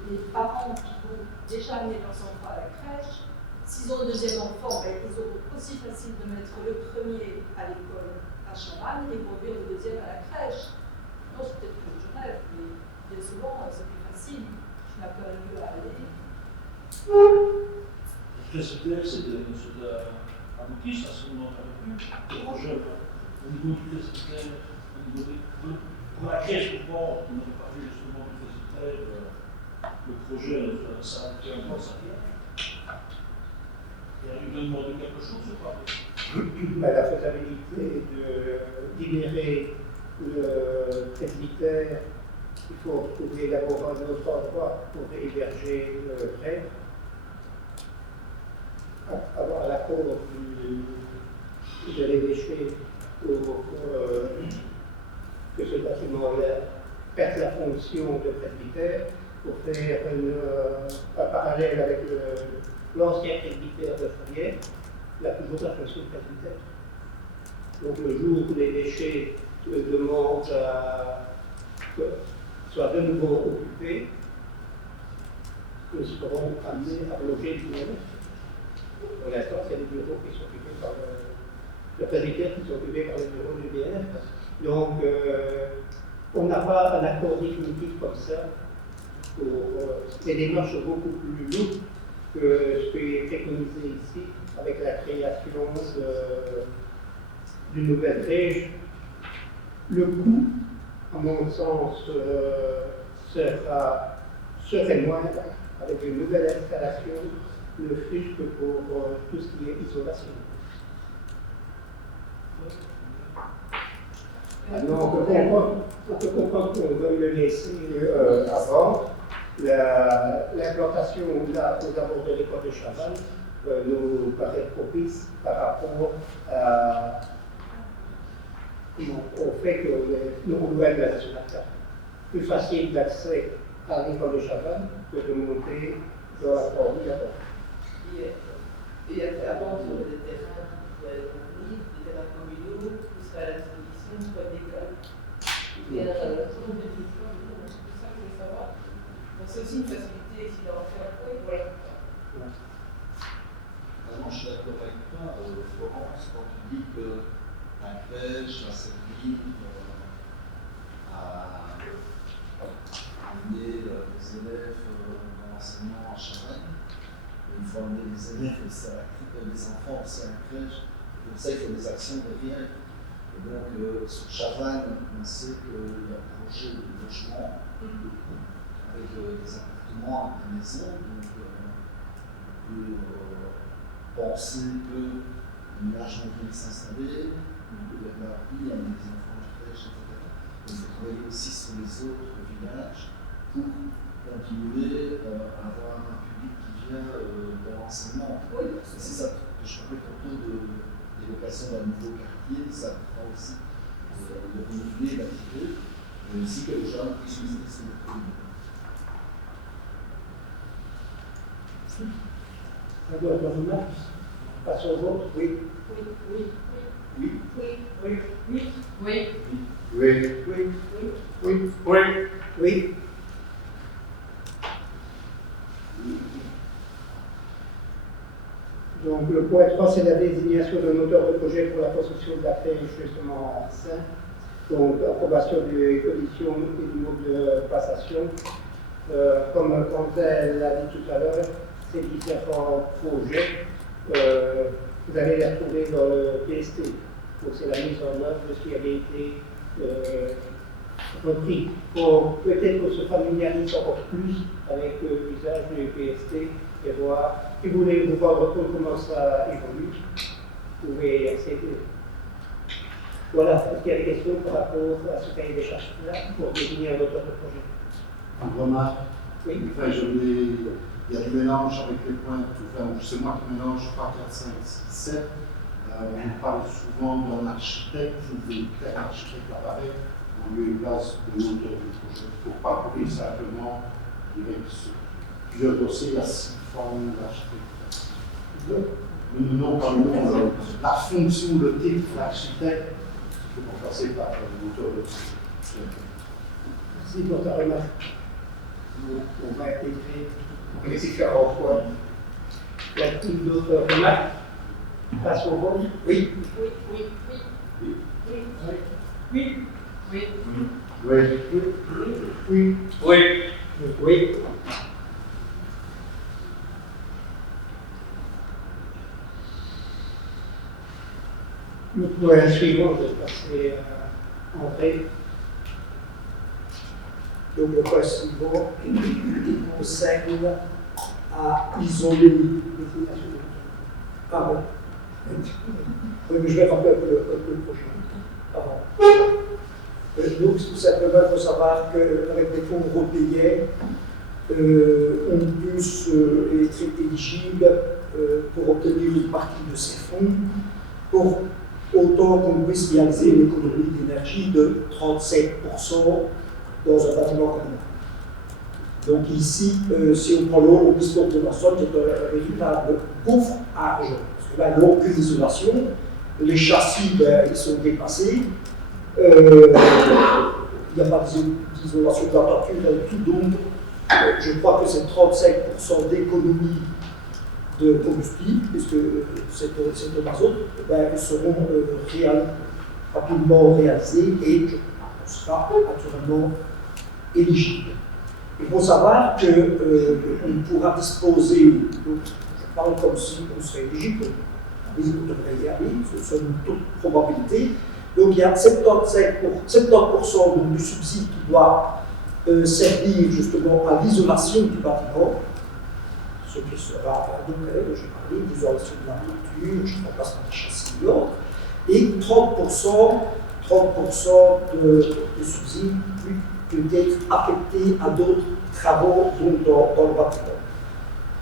les parents qui vont déjà amener leurs enfants à la crèche, s'ils ont un deuxième enfant, ben, ils auront aussi facile de mettre le premier à l'école à Chavannes et conduire le deuxième à la crèche. Non, c'est peut-être que je rêve, mais bien souvent, c'est plus facile. Je n'ai pas lieu à aller. Le presbytère, c'est abouti, ça se demande avec nous. Le projet, au niveau du presbytère, au niveau pour la crèche, pour on avait parlé justement du presbytère, le projet, ça a été un bon salaire. Il y a eu de demander quelque chose ou pas? La faisabilité de libérer le presbytère, il faut trouver d'abord un autre endroit pour héberger le prêtre. Avoir l'accord de l'évêché pour que ce bâtiment-là perde la fonction de presbytère, pour faire un parallèle avec l'ancien presbytère de Fourrière, il a toujours la fonction de presbytère. Donc le jour où les déchets demandent soient de nouveau occupés, nous serons amenés à bloquer le bureau. Pour l'instant, c'est les bureaux qui sont occupés par le préfecture qui sont occupés par les bureaux du BF. Donc, on n'a pas un accord définitif comme ça. C'est des démarches beaucoup plus lourdes que ce qui est préconisé ici, avec la création d'une nouvelle règle. Le coût, à mon sens, serait moindre avec une nouvelle installation, ne fût-ce que pour tout ce qui est isolation. Alors, on peut comprendre qu'on veuille le laisser avant. L'implantation là, aux abords de l'école de Chavannes nous paraît propice par rapport au fait que nous nouvelles de la carte plus facile d'accès à l'école de Chavannes que de monter dans la formule d'abord. Et avant sur les terrains qui doivent être fournis, des terrains communaux, qui seraient à la disposition soit d'école. Et toujours des diplômes, c'est ça que je voulais savoir. Donc c'est aussi une facilité ici dans le fait, voilà. Non, je suis d'accord avec toi, Florence, quand tu dis que la crèche a servi à amener les élèves dans l'enseignement à Chavannes. Il faut amener les élèves aussi à la crèche, les enfants aussi à la crèche. Pour ça, il faut des actions derrière. Et donc, sur Chavannes, on sait qu'il y a un projet de logement avec des appartements à la maison. Donc, on peut penser que les ménages vont venir s'installer, il y a de la vie, amener des enfants à la crèche, etc. Donc, il faut travailler aussi sur les autres villages pour continuer à avoir un public qui vient dans l'enseignement. Oui. C'est ça que je parlais tantôt d'évocation d'un nouveau quartier, ça prend aussi de renouveler, d'attirer, mais aussi que les gens puissent visiter sur le commune. Alors, passons au vote, oui. Oui. Oui. Oui. Oui. Oui. Oui. Oui. Oui. Oui. Oui. Oui. Donc le point 3, c'est la désignation d'un auteur de projet pour la construction de la crèche justement à Saint. Donc approbation des conditions et du mode de passation. Comme elle l'a dit tout à l'heure, ces différents projets, vous allez les retrouver dans le PST. Donc c'est la mise en œuvre de ce qui avait été repris. Pour peut-être qu'on se familiarise encore plus avec l'usage du PST et voir. Si vous voulez vous rendre compte comment ça évolue, vous pouvez accéder. Voilà, est-ce qu'il y a des questions par rapport à ce cahier des charges-là pour définir un auteur de projet? Une remarque. Oui. Enfin, il y a du mélange avec les points, enfin, c'est moi qui mélange 3, 4, 5, 6, 7. On parle souvent d'un architecte, d'un architecte apparaît en lieu et place de l'auteur du projet. Pour parcourir simplement, je dirais que plusieurs dossiers, il y a 6 formes d'architecte. Nous n'avons pas la fonction, le titre d'architecte, il faut passer par l'auteur de projet. Merci pour ta remarque. On va intégrer les différents points. Y a-t-il d'autres remarques? Passe au vote. Oui. Oui. Oui. Oui. Oui. Oui. Oui. Oui. Oui. Oui. Le point suivant, je vais passer à André. Donc le point suivant concerne à isoler les désignations. Pardon. Oui, mais je vais rappeler un peu le prochain. Pardon. Donc tout simplement, il faut savoir qu'avec des fonds européens, on puisse être éligible pour obtenir une partie de ces fonds pour autant qu'on puisse réaliser une économie d'énergie de 37% dans un bâtiment communal. Donc ici, si on prend l'eau au discours de la Somme, c'est un véritable gouffre à argent. Parce que là, il n'y a aucune isolation, Les châssis, ben, ils sont dépassés. Il n'y a pas d'isolation de la toiture et tout, donc je crois que c'est 35% d'économie de combustible, puisque c'est au mazout, ben, ils seront rapidement réalisés et on sera naturellement éligible. Il faut savoir qu'on pourra disposer, donc, je parle comme si on serait éligible, on devrait y aller, c'est une toute probabilité. Donc il y a 70% du subside qui doit servir justement à l'isolation du bâtiment, ce qui sera à peu près, j'ai parlé, l'isolation de la toiture, je ne remplace pas les châssis et autres, et 30% de subside peut être affecté à d'autres travaux dans le bâtiment.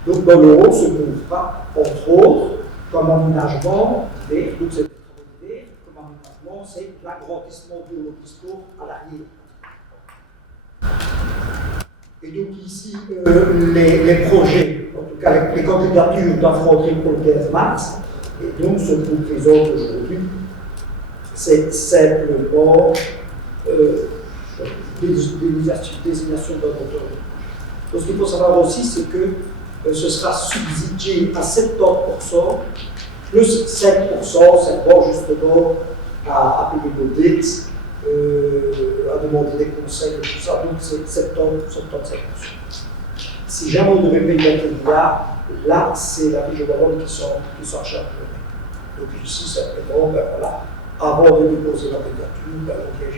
Donc dans l'euro se trouvera, entre autres, comme aménagement d'hiver, donc c'est des travaux d'hiver, comme aménagement, c'est l'agrandissement du haut discours à l'arrière. Et donc ici, les projets, en tout cas les candidatures d'affronter pour le 15 mars, et donc ce que nous présente aujourd'hui, c'est simplement désignation d'un auteur. Donc ce qu'il faut savoir aussi, c'est que ce sera subsidié à 70%, plus 5%, servant justement à payer nos dettes, à demander des conseils et tout ça, donc c'est 75%. Si jamais on devait payer 20 milliards, là c'est la région Wallonne qui s'en charge. Donc ici, simplement, ben voilà, avant de déposer la candidature, ben, on vient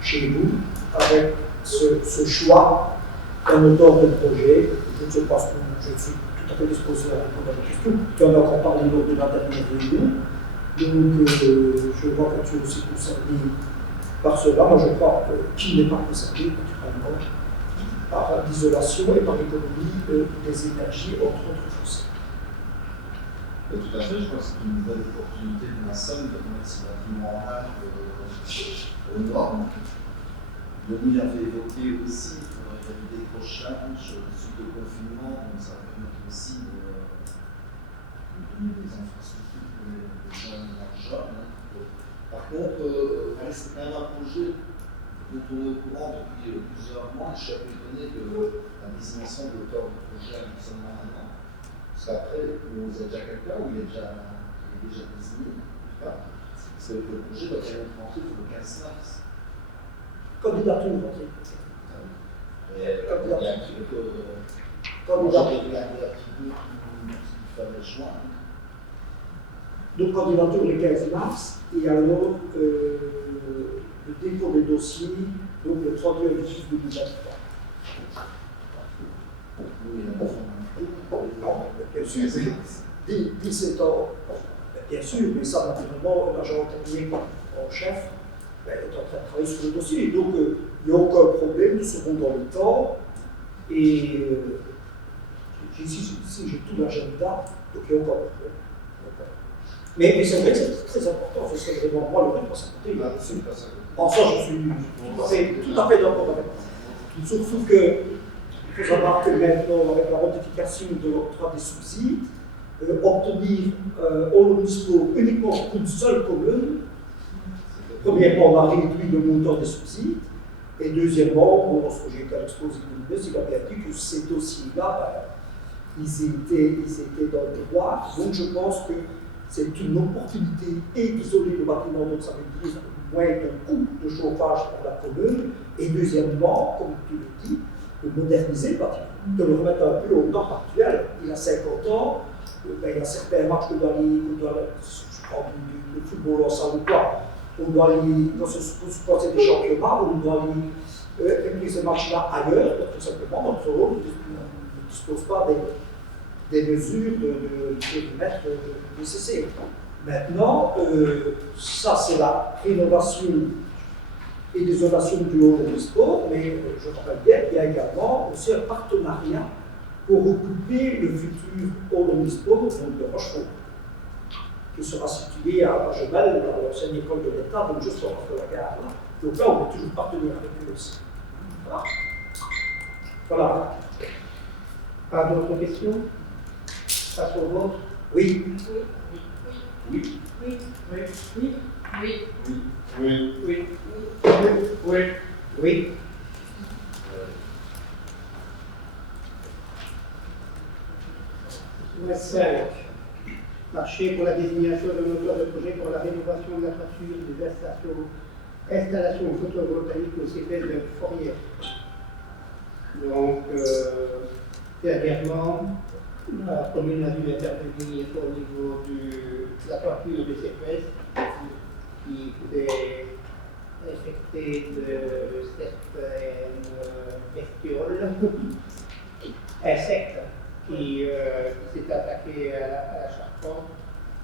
chez nous avec ce choix d'un auteur de projet. Je ne sais pas si je suis tout à fait disposé à répondre à la question. Tu en as encore parlé lors de la dernière réunion. Donc, je vois que tu es aussi concerné par cela. Moi, je crois qu'il n'est pas concerné, naturellement, par l'isolation et par l'économie des énergies, entre autres choses. Tout à fait, je crois que c'est une belle opportunité de la Somme de mettre ce bâtiment en art aux normes. Denis avait évoqué aussi qu'il y a eu des décrochages suite au confinement, donc ça va permettre aussi de donner des infrastructures pour les jeunes jeunes. Par contre, c'est quand même un projet dont on est au courant depuis plusieurs mois. Je suis un peu étonné que la désignation de l'auteur du projet arrive seulement maintenant. Parce qu'après, vous êtes déjà quelqu'un ou il est déjà désigné. Parce que le projet doit être rentré pour le 15 mars. Candidature, Il y a un truc qu'il fallait joindre. Donc, candidature le 15 mars, et alors le dépôt des dossiers, donc le 31 juillet 2023. Oui, bien sûr, 17 ans, bien sûr, mais ça, naturellement, l'agent technique en chef est en train de travailler sur le dossier. Donc, il n'y a aucun problème, nous serons dans le temps. Et ici, j'ai tout l'agenda, donc il n'y a aucun problème. Mais c'est vrai que c'est très important, ce serait vraiment moi le responsabilité. En ça, je suis tout à fait d'accord avec vous. Surtout que, il faut savoir que maintenant, avec la ratification de l'octroi des subsides, obtenir Olonispo uniquement pour une seule commune, premièrement, on a réduit le montant des subsides, et deuxièmement, lorsque j'ai été à l'exposé de l'UNES, il a bien dit que ces dossiers-là, ils étaient dans le droit. Donc je pense que c'est une opportunité et d'isoler le bâtiment, donc ça veut dire moins de coûts de chauffage pour la commune, et deuxièmement, comme tu le dis, de moderniser le bâtiment, de le remettre un peu au temps actuel. Il a 50 ans, il y a certains matchs qu'on doit aller, je prends du football en salle ou quoi, on doit aller, quand c'est des championnats, on doit aller faire ces matchs-là ailleurs, tout simplement, notre rôle ne dispose pas des mesures de périmètre nécessaires. Maintenant, ça c'est la rénovation et l'isolation du haut du sport, mais je rappelle bien qu'il y a également aussi un partenariat pour occuper le futur haut sport de Rochefort, qui sera situé à Gemelle, dans l'ancienne école de l'État, donc juste en face de la gare. Donc là, on est toujours partenaire avec eux aussi. Voilà. Pas d'autres questions? Passe au vote. Oui. Oui. Oui. Oui. Oui. Oui. Oui. Oui. Oui. Oui. Point 5. Marché pour la désignation d'un auteur de projet pour la rénovation de la toiture des installations photovoltaïques au CPS de Fourrière. Donc, dernièrement, la commune a dû intervenir au niveau de la toiture des CPS qui pouvait infecter de certaines bestioles, insectes qui s'est attaqué à la charpente.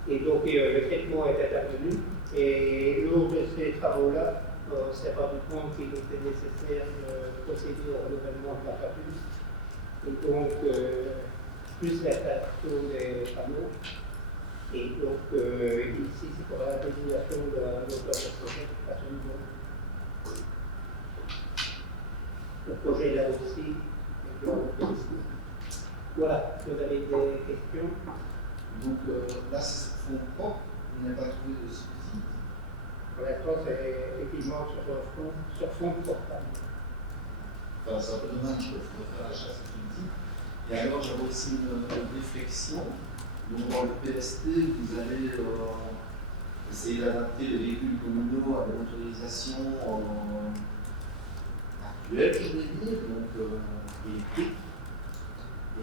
Et donc le traitement est intervenu. Et lors de ces travaux-là, on s'est rendu compte qu'il était nécessaire de procéder au renouvellement de la toiture. Et donc, plus l'installation des panneaux. Et donc, ici, c'est pour la désignation de l'auteur de projet à ce niveau. Le projet là aussi. Voilà, vous avez des questions? Donc là, c'est sur fond propre, on n'a pas trouvé de subside. Pour l'instant, c'est effectivement sur fond propre. Enfin, c'est un peu dommage, il faudrait faire la chasse effective. Et alors, j'avais aussi une réflexion. Donc, dans le PST, vous allez essayer d'adapter les véhicules communaux à des motorisations actuelles, je vais dire, donc électriques.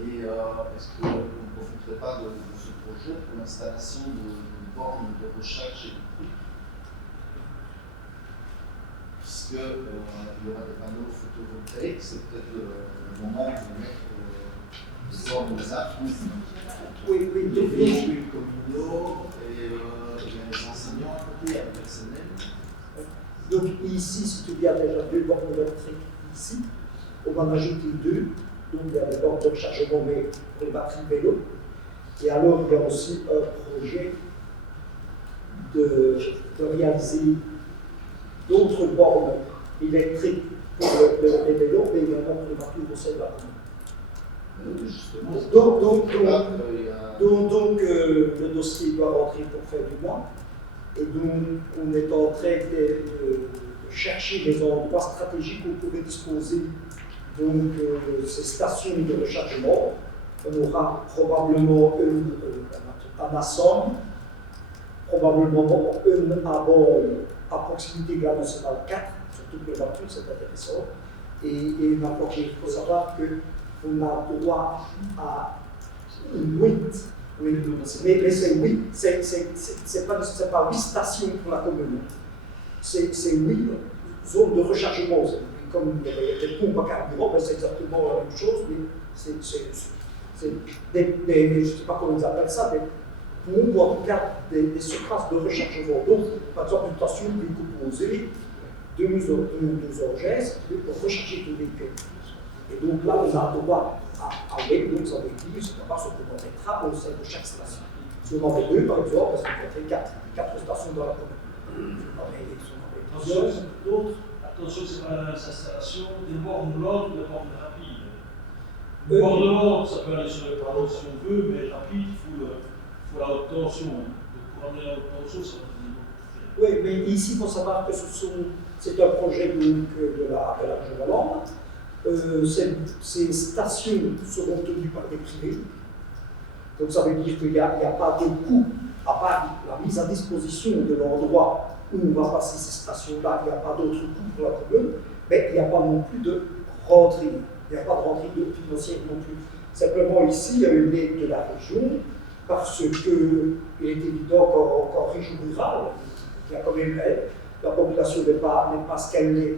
Et est-ce qu'on ne profiterait pas de ce projet pour l'installation de bornes de recharge électrique? Puisqu'il y aura des panneaux photovoltaïques, c'est peut-être le moment de mettre des bornes de ZAP. Oui, oui, Les véhicules communaux et les enseignants à côté, le personnel. Donc ici, si tu viens déjà 2 bornes électriques ici, on va en ajouter 2. Donc il y a des bornes de rechargement, mais pour les batteries vélo. Et alors il y a aussi un projet de réaliser d'autres bornes électriques pour les vélos, mais également pour les voitures au sein de la commune. Donc, le dossier doit rentrer pour fin du mois. Et donc, on est en train de chercher des endroits stratégiques où on pourrait disposer donc, ces stations de rechargement. On aura probablement une à Nassau, probablement une à Borne, à proximité de la nationale 4, surtout pour les voitures, c'est intéressant. Et d'abord, il faut savoir qu'on a droit à 8. Oui, mais c'est 8, c'est pas 8 stations pour la commune. C'est 8 zones de rechargement. Comme les pompes à carburant, ben c'est exactement la même chose, mais c'est je ne sais pas comment ils appellent ça, des pompes ou en tout cas des surfaces de rechargement. Donc, par exemple, une station peut composer 2 engins pour recharger tous les véhicules. Et donc là, on a droit à 8, donc ça veut dire, c'est pas ce qu'on en mettra au sein de chaque station. Si on en met 2, par exemple, parce qu'on fait 4 stations dans la commune. Attention, c'est pas l'installation des bornes lourdes ou des bornes rapides. Une borne lourde, ça peut aller sur les panneaux si on veut, mais rapide, il faut la haute tension. Donc pour amener la haute tension, ça va être oui, mais ici, il faut savoir que c'est un projet de la région wallonne. Ces stations seront tenues par des privés. Donc ça veut dire qu'il n'y a pas de coût, à part la mise à disposition de l'endroit où on va passer ces stations-là, il n'y a pas d'autre coût pour la commune, mais il n'y a pas non plus de rentrée. Il n'y a pas de rentrée financière non plus. Simplement ici, il y a une aide de la région, parce qu'il est évident qu'en région rurale, il y a quand même la population n'est pas ce qu'elle est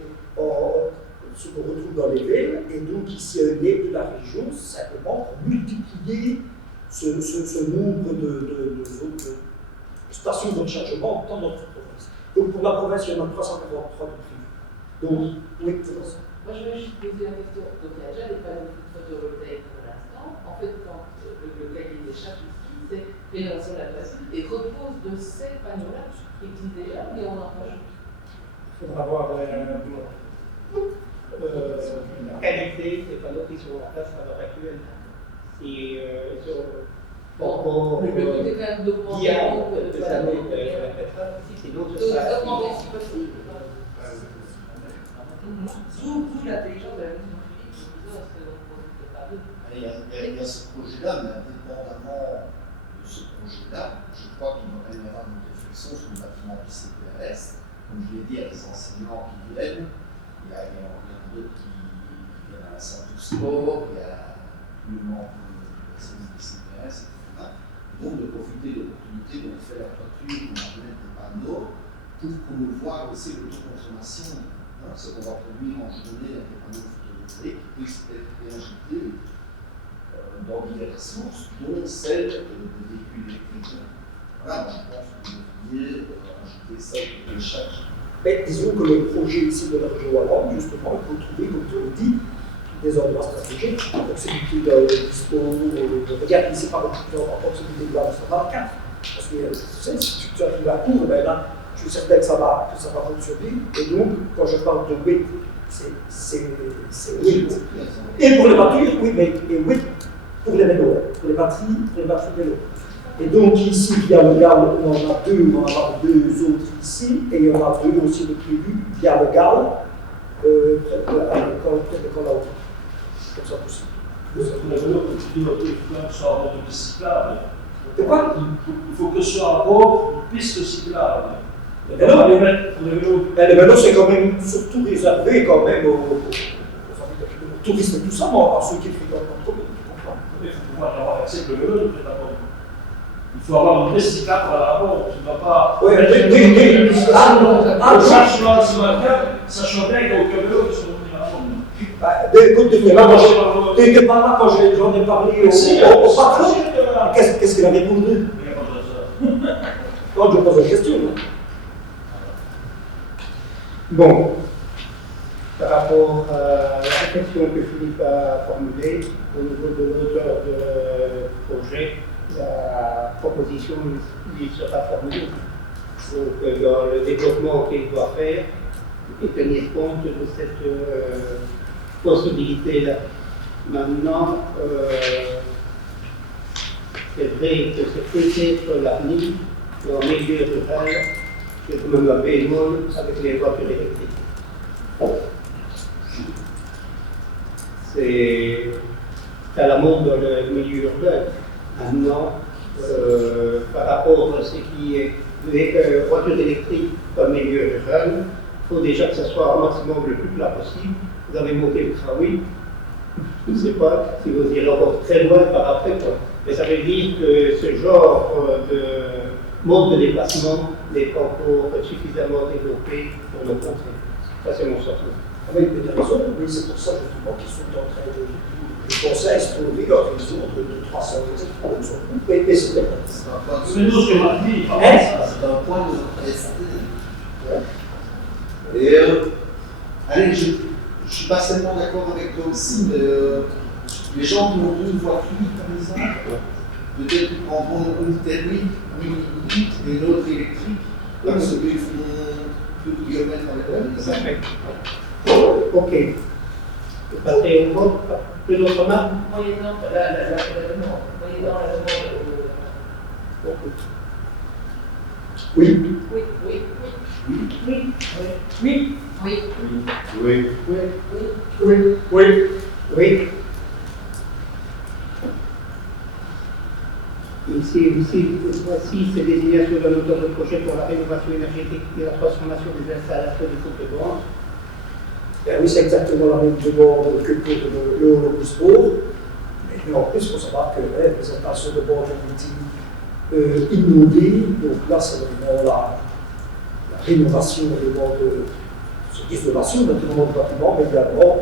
ce qu'on retrouve dans les villes, et donc ici, il y a une aide de la région, simplement pour multiplier ce nombre de stations de rechargement dans notre province. Donc pour la province, il y en a 343 de prix. Donc, oui, c'est ça. Moi, je vais juste poser la question. Donc, il y a déjà des panneaux photovoltaïques pour l'instant. En fait, quand le cahier des charges ici, c'est rénovation de la place et repose de ces panneaux-là qui existent déjà, mais on en rajoute. Il faudra voir la qualité des panneaux qui sont en place à l'heure actuelle. Si ils sont Bon, Le but est quand même d'augmenter il y a le nombre de des années de la pétrole, sinon ce Donc, sera augmenter si possible. D'où l'intelligence de la mise en public, c'est parce qu'on ne profite pas d'eux. Il y a ce projet-là, mais indépendamment de ce projet-là, je crois qu'il devrait y avoir une réflexion sur le bâtiment du CPRS. Comme je l'ai dit, il y a des enseignants qui viennent, il y en a d'autres qui viennent à Saint-Oustro, il y a tout le membre du personnel du CPRS, etc. Donc de profiter de l'opportunité de faire la toiture, de mettre des panneaux, pour promouvoir aussi l'autoconsommation. Ce qu'on va produire en journée avec des panneaux photovoltaïques puisse être réinjecté dans diverses sources, dont celle des véhicules électriques. Voilà, je pense que vous devriez ajouter ça au charge. Mais disons que le projet ici de la région wallonne, justement, il faut trouver, comme tu le dis, des endroits stratégiques, la proximité de dispo, regarde ici par exemple, en proximité de la 124. Parce que si tu arrives à court, ben là, je suis certain que ça va fonctionner. Et donc, quand je parle de 8, c'est 8. Et pour les voitures, oui, mais 8 pour les vélos, pour les batteries vélos. Et donc, ici, via le GAL, on en a deux autres ici, et il y en a deux aussi de prévus via le GAL, près de l'école à Auto. Comme ça possible. Pour les vélos, il faut que ce soit à bord de piste cyclable. De quoi? Il faut que ce soit à bord d'une piste cyclable. Les vélos, les vélos, c'est quand même surtout réservé quand même aux touristes et tout ça, à ceux qui fréquentent notre commune. Il faut pouvoir avoir accès que le vélo de près d'abord. Il faut avoir une piste cyclable à bord. Tu ne vas pas. Oui, sachant bien qu'il n'y a aucun vélo qui se retrouve à bord. Écoute, tu n'étais pas là quand j'en ai parlé au patron. Qu'est-ce qu'il a répondu? Quand je pose la question. Bon, par rapport à la réflexion que Philippe a formulée au niveau de l'auteur du projet, la proposition lui sera formulée. Donc, dans le développement qu'il doit faire, et tenir compte de cette possibilité-là. Maintenant, c'est vrai que c'est peut-être l'avenir dans le milieu rural, c'est quand même un bémol avec les voitures électriques. C'est à la mode dans le milieu urbain. Maintenant, par rapport à ce qui est les voitures électriques dans le milieu rural, il faut déjà que ce soit au maximum le plus plat possible. Vous avez monté le tramway. Je ne sais pas si vous irez encore très loin par après, quoi. Mais ça veut dire que ce genre de mode de déplacement n'est pas encore suffisamment développé pour nos contrées. Ça, c'est mon sentiment. Oui, mais tu as raison, mais c'est pour ça justement qu'ils sont en train de penser à explorer l'organisation de 300 exemples. Mais c'est vrai. C'est un point de rester. Et allez, je ne suis pas seulement d'accord avec toi aussi, mais les gens qui ont deux voitures, par exemple, peut-être qu'ils prendront une thermique, une hybride et une autre électrique, parce qu'ils font peu de kilomètres avec la même. Ok. Passer au vote, plus d'autres remarques? Moyennant la demande. Moyennant la demande. Oui. Oui. Oui. Oui. Oui. Voici ces désignations d'un auteur de projet pour la rénovation énergétique et la transformation des installations de compétences. Oui, c'est exactement la même demande que pour le Holo-Busbourg. Mais en plus, il faut savoir que les installations de bord ont été inondées. Donc là, c'est vraiment la rénovation de l'isolation naturellement du bâtiment, mais également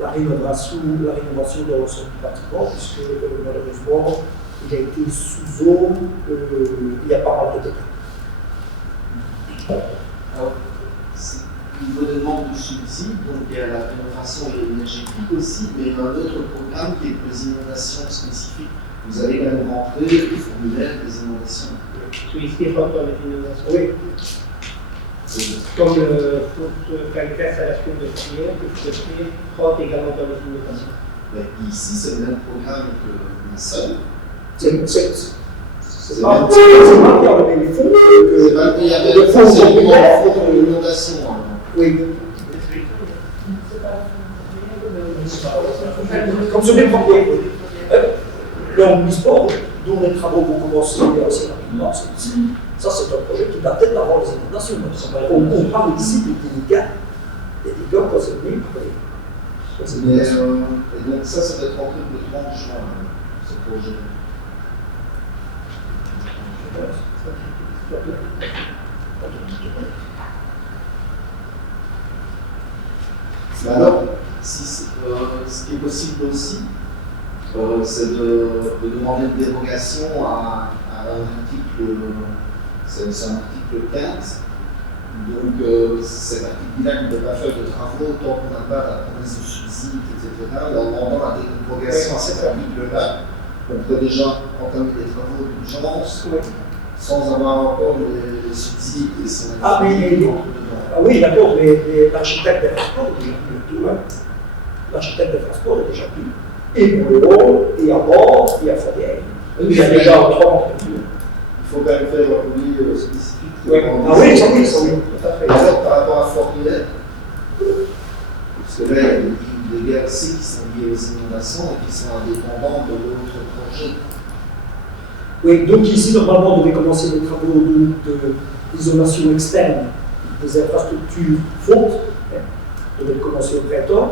la rénovation de l'ensemble du bâtiment, puisque malheureusement, il a été sous eau, il y a pas mal de dégâts. Alors, c'est une demande de subside, donc il y a la rénovation énergétique aussi, mais il y a un autre programme qui est pour les inondations spécifiques. Vous allez quand même rentrer le formulaire des inondations. Celui-ci rentre dans les inondations. Oui. Comme quelque installation de prière, que je fais, rentre également dans les inondations. Ici, c'est le même programme que ma seule, C'est pas bien enlever les fonds C'est pas il y avait le fonds forcément populaire. une inondation. Oui. Comme je l'ai proposé, le omnisport, dont les travaux vont commencer assez rapidement, ça c'est un projet qui date d'avant les inondations. On parle ici des dégâts causés par les Mais, inondations. et donc ça va être en truc le 30 juin, ce projet. Mais alors, ce qui est possible aussi, c'est de demander une dérogation à un article, c'est un article 15. Donc cet article-là qui ne peut pas faire de travaux tant qu'on n'a pas la promesse de subside, etc. En demandant la dérogation à cet article-là, on peut déjà entamer des travaux d'urgence sans avoir encore les subsides et son oui, d'accord, mais l'architecte des transports est déjà plus tout. L'architecte des transports est déjà plus. Et pour le haut, et à bord, et à Fadière. Il y a déjà 3 Il faut quand même faire un colis spécifique. Ah oui, ça oui, tout à fait. Alors, par rapport à Fort-Mulet, parce que là, il y a des gars aussi qui sont liés aux inondations et qui sont indépendants de l'autre projet. Oui, donc ici, normalement, on devait commencer les travaux d'isolation externe des infrastructures fautes. On devait commencer au printemps.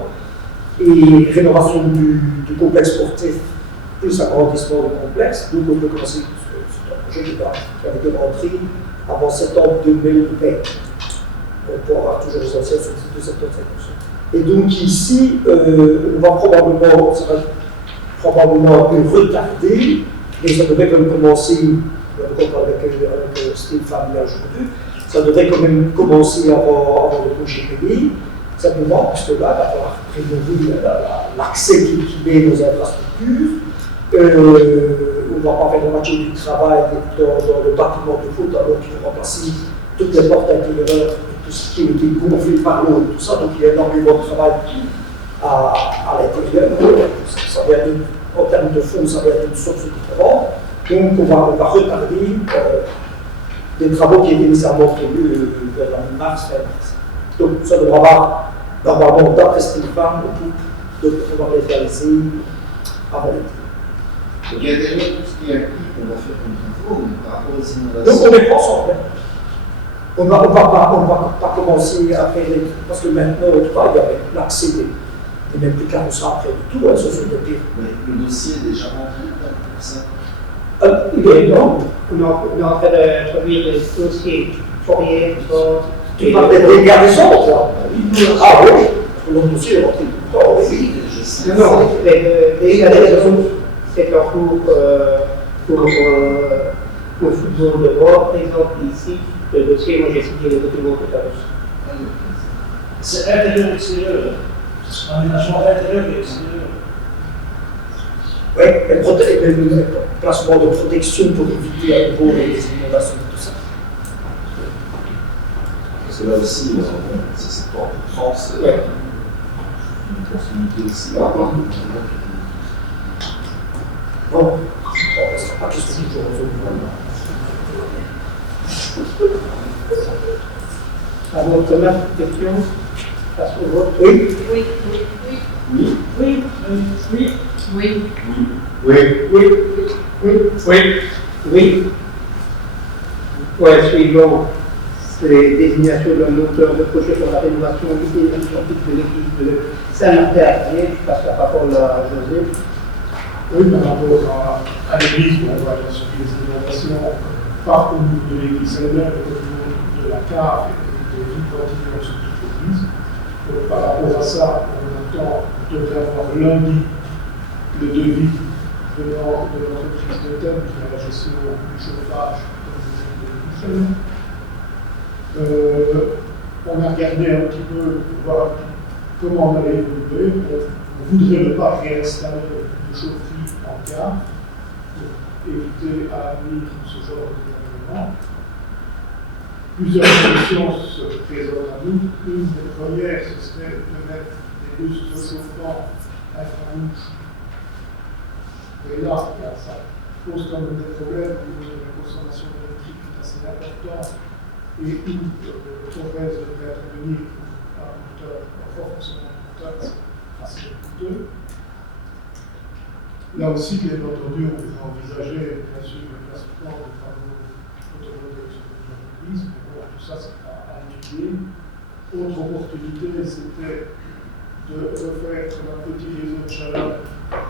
Et rénovation du complexe sportif, plus agrandissement du complexe. Donc, on peut commencer c'est un projet qui avait été rentré avant septembre 2020. Pour avoir toujours les anciens sur le site de 75%. Et donc, ici, on va probablement, ça va probablement un peu retarder. Mais ça devrait quand même commencer, avec Stéphane aujourd'hui, ça devrait quand même commencer avant le projet payé, simplement parce que là, il va falloir rénover l'accès qui met nos infrastructures. On ne va pas faire la moitié du travail dans le bâtiment de foot, alors qu'il faut remplacer toutes les portes intérieures et tout ce qui a été gonflé par l'eau et tout ça, donc il y a énormément de travail à l'intérieur. Ça vient en termes de fonds, ça va être une source différente. Donc, on va retarder des travaux qui étaient initialement prévus vers la mi-mars, fin mars. Donc, ça devra avoir, normalement, d'après Stéphane, donc on va les réaliser avant l'été. Donc, il y a déjà tout ce qui est acquis qu'on va faire comme travaux, mais par rapport aux Donc, inondations. on les prend ensemble. On ne va pas commencer à faire les. Parce que maintenant, on travaille avec l'accès des même plus carrossage après du tout, ce sont des pires. Mais le dossier est déjà rempli pour ça. Il est énorme. On est en train de produire des dossiers fourriers, Tu parles des dégâts des autres, là. Ah oui, le dossier est rempli tout le temps. Oui, je sais. Non, les c'est en cours pour le football de bord. Par exemple, ici, le dossier, moi j'ai signé les documents tout à l'heure. C'est intérieur-extérieur. Aménagement intérieur et extérieur. Oui, le placement de protection pour éviter à nouveau les inondations et tout ça. Parce que là aussi, c'est pas en France, une continuité aussi. Bon, on ne sera pas question du jour au jour. Alors, Thomas, question? Passe au vote. Oui. Oui. Oui. Oui. Oui. Oui. Oui. Oui. Oui. Oui. Ouais, suivant. C'est les désignations d'un auteur de projet pour la rénovation énergétique de l'église de Saint-Martin-Arrière. Je passe la parole à José. Oui, par rapport à l'église, on va subir les inondations, pas au niveau de l'église elle-même, mais au niveau de la cave et des vides continuelles sur toute l'église. Donc, par rapport à ça, on devrait avoir lundi le devis venant de l'entreprise de thème qui a la gestion du chauffage de l'église. On a regardé un petit peu pour voir comment on allait évoluer. On voudrait ne pas réinstaller de chaufferie en cave pour éviter à l'avenir ce genre d'événement. Plusieurs solutions se présentent à nous. Une des premières, ce serait de mettre des lustres chauffants infrarouges. Et là, il y a ça. pose quand même des problèmes au niveau de la consommation électrique qui est assez importante et où Thorez devrait intervenir pour un moteur, un fort fonctionnement du moteur, c'est assez coûteux. Là aussi, bien entendu, on peut envisager, bien sûr, le placement de travaux photovoltaïques sur l'entreprise, mais bon, tout ça, c'est à étudier. Autre opportunité, c'était de refaire un petit réseau de chaleur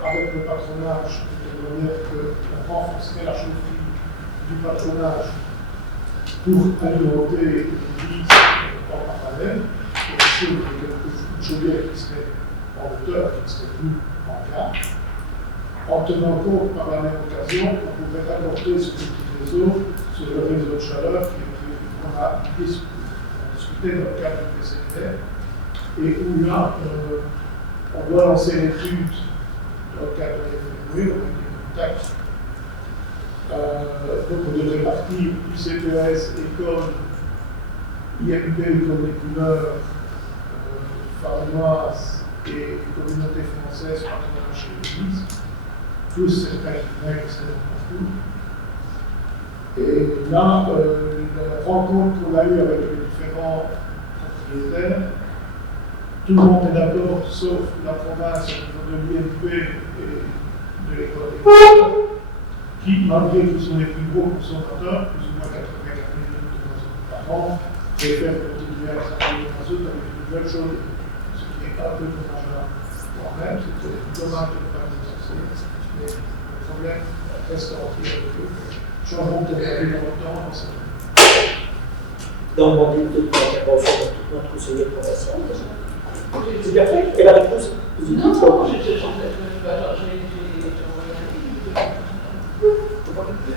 avec le patronage, de manière qu'on renforcerait la chaufferie du patronage pour alimenter l'église en parallèle, et aussi une chaudière qui serait en hauteur, qui ne serait plus en cas. En tenant compte par la même occasion qu'on pourrait apporter ce petit réseau sur le réseau de chaleur qu'on a discuté dans le cadre du PCR et où là, on doit lancer l'étude dans le cadre de l'FME, avec des contacts. Donc on devrait partir du CPS, école, IMP, école des couleurs, Faronoise et communauté française partenaire chez l'Église, plus certains qui c'est partout. Et là, la rencontre qu'on a eue avec les différents propriétaires, tout le monde est d'accord, sauf la province au niveau de l'IMP et de l'école des couleurs, qui, malgré qu'ils sont les plus gros consommateurs, plus ou moins 84 000 litres de mazout par an, préfèrent continuer à travailler le mazout avec une nouvelle chose, ce qui est un peu dommageable quand même. C'était dommage de ne pas les associer, mais le problème reste entier avec eux. Changeons peut-être d'avis dans le temps dans cette Donc, on dit de l'intervention de notre conseiller provincial. C'est bien fait. Et la réponse Non,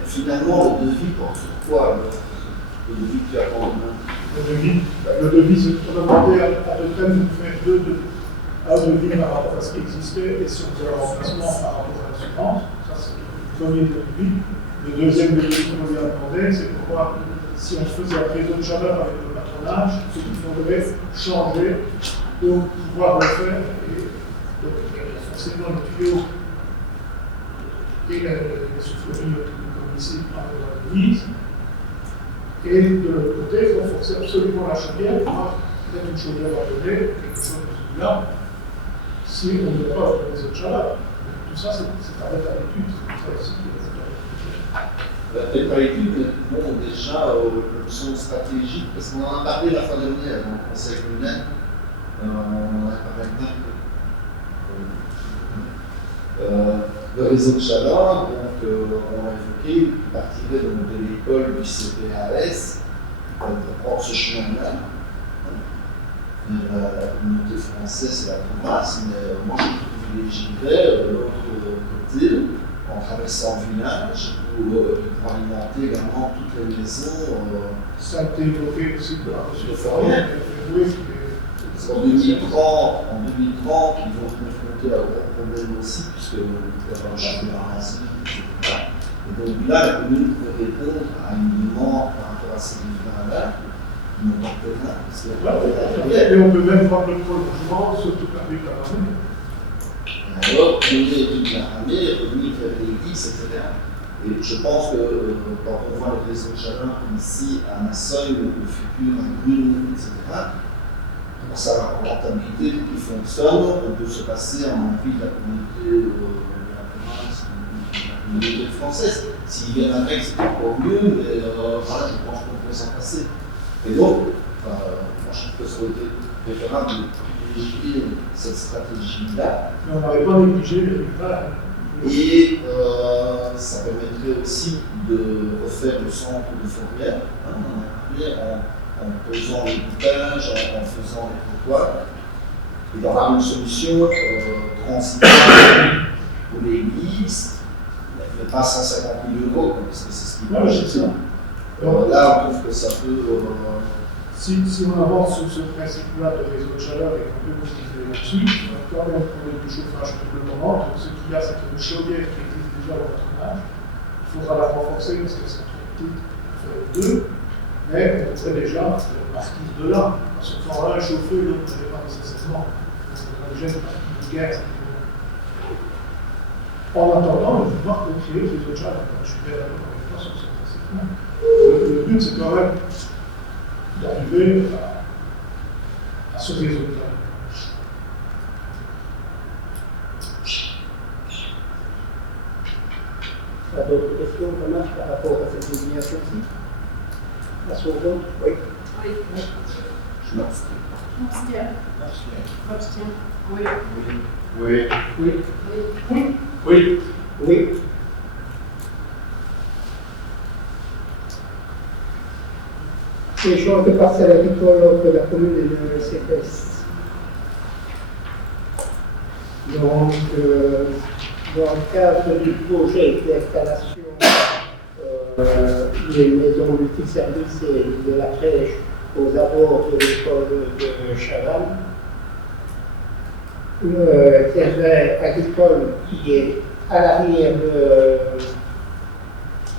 Finalement, le devis porte sur quoi le devis que tu as en main? Le devis, c'est pour demander à l'hôtel de faire deux devis. Un devis par rapport à ce qui existait et si on faisait un remplacement par rapport à l'assurance. Ça, c'est le premier devis. Le deuxième devis qu'on lui a demandé, c'est pour voir si on faisait un réseau de chaleur avec le patronage, ce qu'il faudrait changer, donc pouvoir le faire. Et donc, forcément, le tuyau et les souffleries comme ici par l'église. Et de l'autre côté, renforcer absolument la chaudière pour avoir peut-être une chaudière à donner, quelque chose de celui-là, si on ne veut pas les autres chaleurs. Tout ça, c'est à mettre à l'étude. C'est ça aussi qui est Peut-être à l'étude, mais bon, déjà, l'option stratégique, parce qu'on en a parlé la fois dernière dans le conseil communal, on en a parlé le réseau de chaleur, donc on l'a évoqué, qui partirait donc de l'école du CPAS, pour prendre ce chemin-là. La communauté française, c'est la province, mais moi je privilégierais l'autre côté, en traversant le village, pour alimenter également toutes les maisons. Ça a été évoqué aussi par M. Fourier. En 2030, ils vont confronter à un gros problème aussi, puisque nous avons un changement d'incendie, etc. Et donc là, la commune peut répondre à une demande par rapport à ces livres-là, qui n'ont pas de terrain. Et on peut même voir le prolongement sur toute la rue de la Ramée. Alors, mener toute la Ramée, revenir vers l'église, etc. Et je pense que quand on voit le réseau de chaleur ici à Nassau, le futur à Grune, etc., pour sa rentabilité qui fonctionne, on peut se passer en envie de la communauté de la province, de la communauté française. S'ils viennent avec, c'est encore mieux, mais voilà, je pense qu'on peut s'en passer. Et donc, moi je trouve que ça aurait été préférable de privilégier cette stratégie-là. Mais on n'aurait pas négligé les résultats. Et ça permettrait aussi de refaire le centre de Fourrière, en faisant les bouclages, en faisant les trottoirs, et d'avoir une solution transitable pour l'église, mais pas 150 000 €, parce que c'est ce qui est ça. Là, on trouve que ça peut. Si on avance sur ce principe-là de réseau de chaleur et qu'on peut continuer là-dessus, on va quand même problème du chauffage pour le moment. Donc, ce qu'il y a, c'est une chaudière qui existe déjà au patronage. Il faudra la renforcer parce qu'elle serait trop petite pour faire deux. Mais on pourrait déjà partir de là. Parce qu'on fera un chauffeur, l'autre ne pas nécessairement. On a déjà une partie du gaz. En attendant, il faut voir continuer les autres choses. Je suis bien d'accord avec toi sur ce principe-là. Le but, c'est quand même d'arriver à ce résultat. Pas d'autres questions, Thomas, par rapport à cette désignation-ci? À son vote? Oui. Oui. Je m'abstiens. M'abstiens. M'abstiens. Oui. Oui. Oui. Oui. Oui. Oui. L'échange de parcelles agricoles entre la commune et le CPS. Donc, dans le cadre du projet d'installation des maisons multiservices et de la crèche aux abords de l'école de Chavannes, le terrain agricole qui est à l'arrière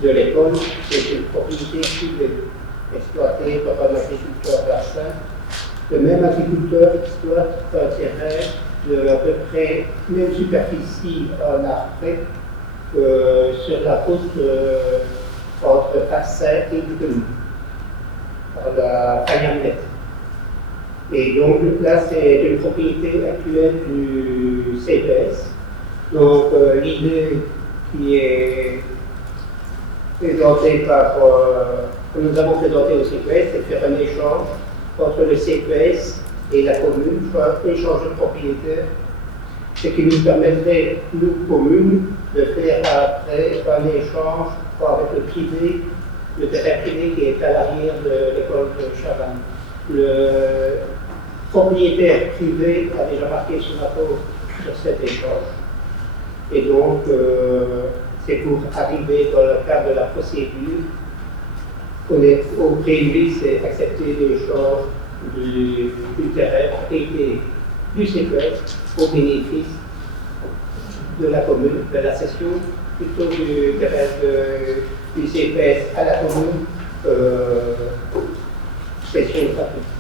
de l'école, c'est une propriété privée exploitée par un agriculteur d'Arsin. Le même agriculteur exploite un terrain de à peu près même superficie en arbre sur la côte entre Arsin et Duquesne, par la Fagnamette. Et donc là, c'est une propriété actuelle du CPS. Donc l'idée qui est présentée que nous avons présentée au CPS, c'est de faire un échange entre le CPS et la commune, soit un échange de propriétaires, ce qui nous permettrait, nous, communes, de faire après un échange avec le privé, le terrain privé qui est à l'arrière de l'école de Chavannes. Le propriétaire privé a déjà marqué son accord sur cet échange. Et donc, c'est pour arriver dans le cadre de la procédure, au prévu, c'est accepter l'échange du terrain privé du CPS au bénéfice de la commune, de la cession plutôt du terrain du CPS à la commune, cession gratuite.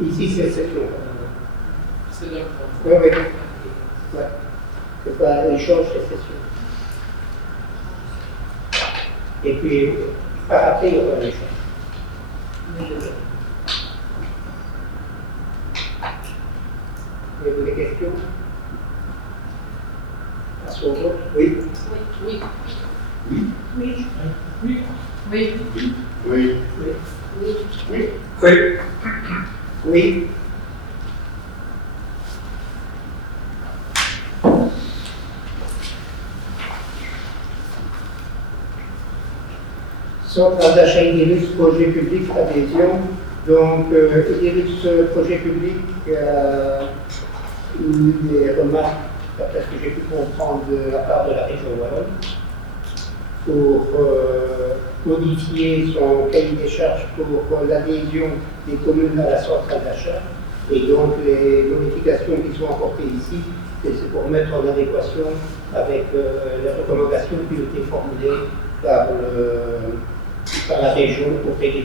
Ici, c'est cession. C'est donc. Oui, oui. Ouais. C'est pas un échange, c'est cession. Et puis, par après, il y aura un échange. Avez-vous des questions? À son vote? Oui. Oui. Oui. Oui. Oui. Oui. Oui. Oui. Oui. Oui. Oui. Centre d'achat Idelux, projet public, adhésion. Donc, Idelux, projet public, eu des remarques, d'après ce que j'ai pu comprendre, de la part de la région wallonne, pour modifier son cahier des charges pour l'adhésion des communes à la centrale d'achat. Et donc, les modifications qui sont apportées ici, c'est pour mettre en adéquation avec les recommandations qui ont été formulées par la région auprès des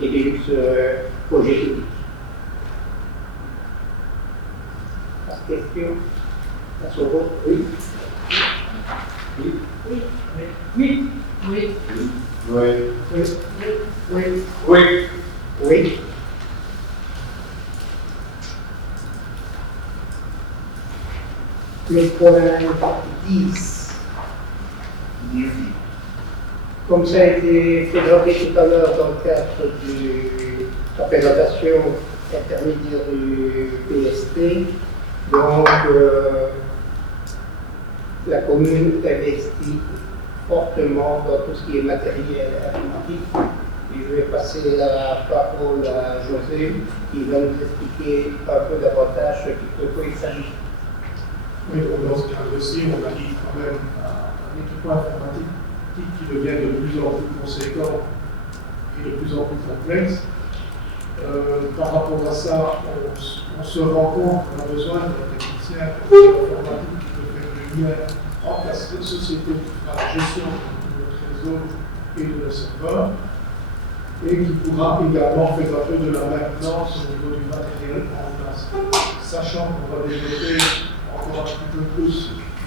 Idelux projet public. Question? À son vote? Oui. Oui. Oui. Oui. Oui. Oui. Oui. Oui. Oui. Le point 10. Comme ça a été présenté tout à l'heure dans le cadre de la présentation intermédiaire du PST, donc la commune investit fortement dans tout ce qui est matériel informatique. Et je vais passer la parole à José qui va nous expliquer un peu davantage de quoi il s'agit. Oui, dans ce cadre-ci, on arrive quand même à un équipement informatique qui devient de plus en plus conséquent et de plus en plus complexe. Par rapport à ça, on se rend compte qu'on a besoin d'un technicien informatique qui peut faire le lien entre la société qui fera la gestion de notre réseau et de nos serveurs. et qui pourra également faire un peu de la maintenance au niveau du matériel en place. Sachant qu'on va développer encore un petit peu plus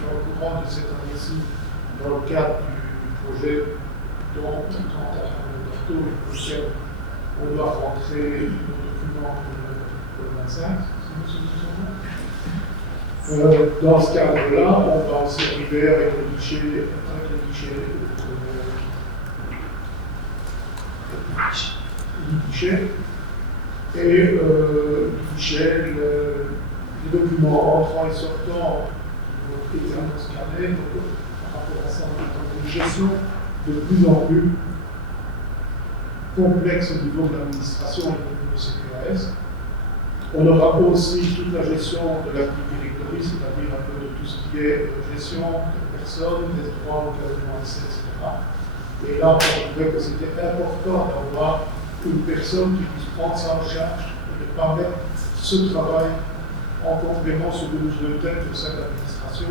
dans le courant de cette année-ci, dans le cadre du projet dont lequel on doit rentrer nos documents pour le 25, si je me souviens. Dans ce cadre-là, on va aussi arriver avec le guichet et le guichet, les documents entrant et sortant vont également scannés. Donc, par rapport à ça, on a une gestion de plus en plus complexe au niveau de l'administration et au niveau de CPAS. On aura aussi toute la gestion de l'active directory, c'est-à-dire un peu de tout ce qui est gestion des personnes, des droits localement accès, etc. Et là, on trouvait que c'était important d'avoir une personne qui puisse prendre ça en charge et de ne pas mettre ce travail en complément sur le double de tête au sein de l'administration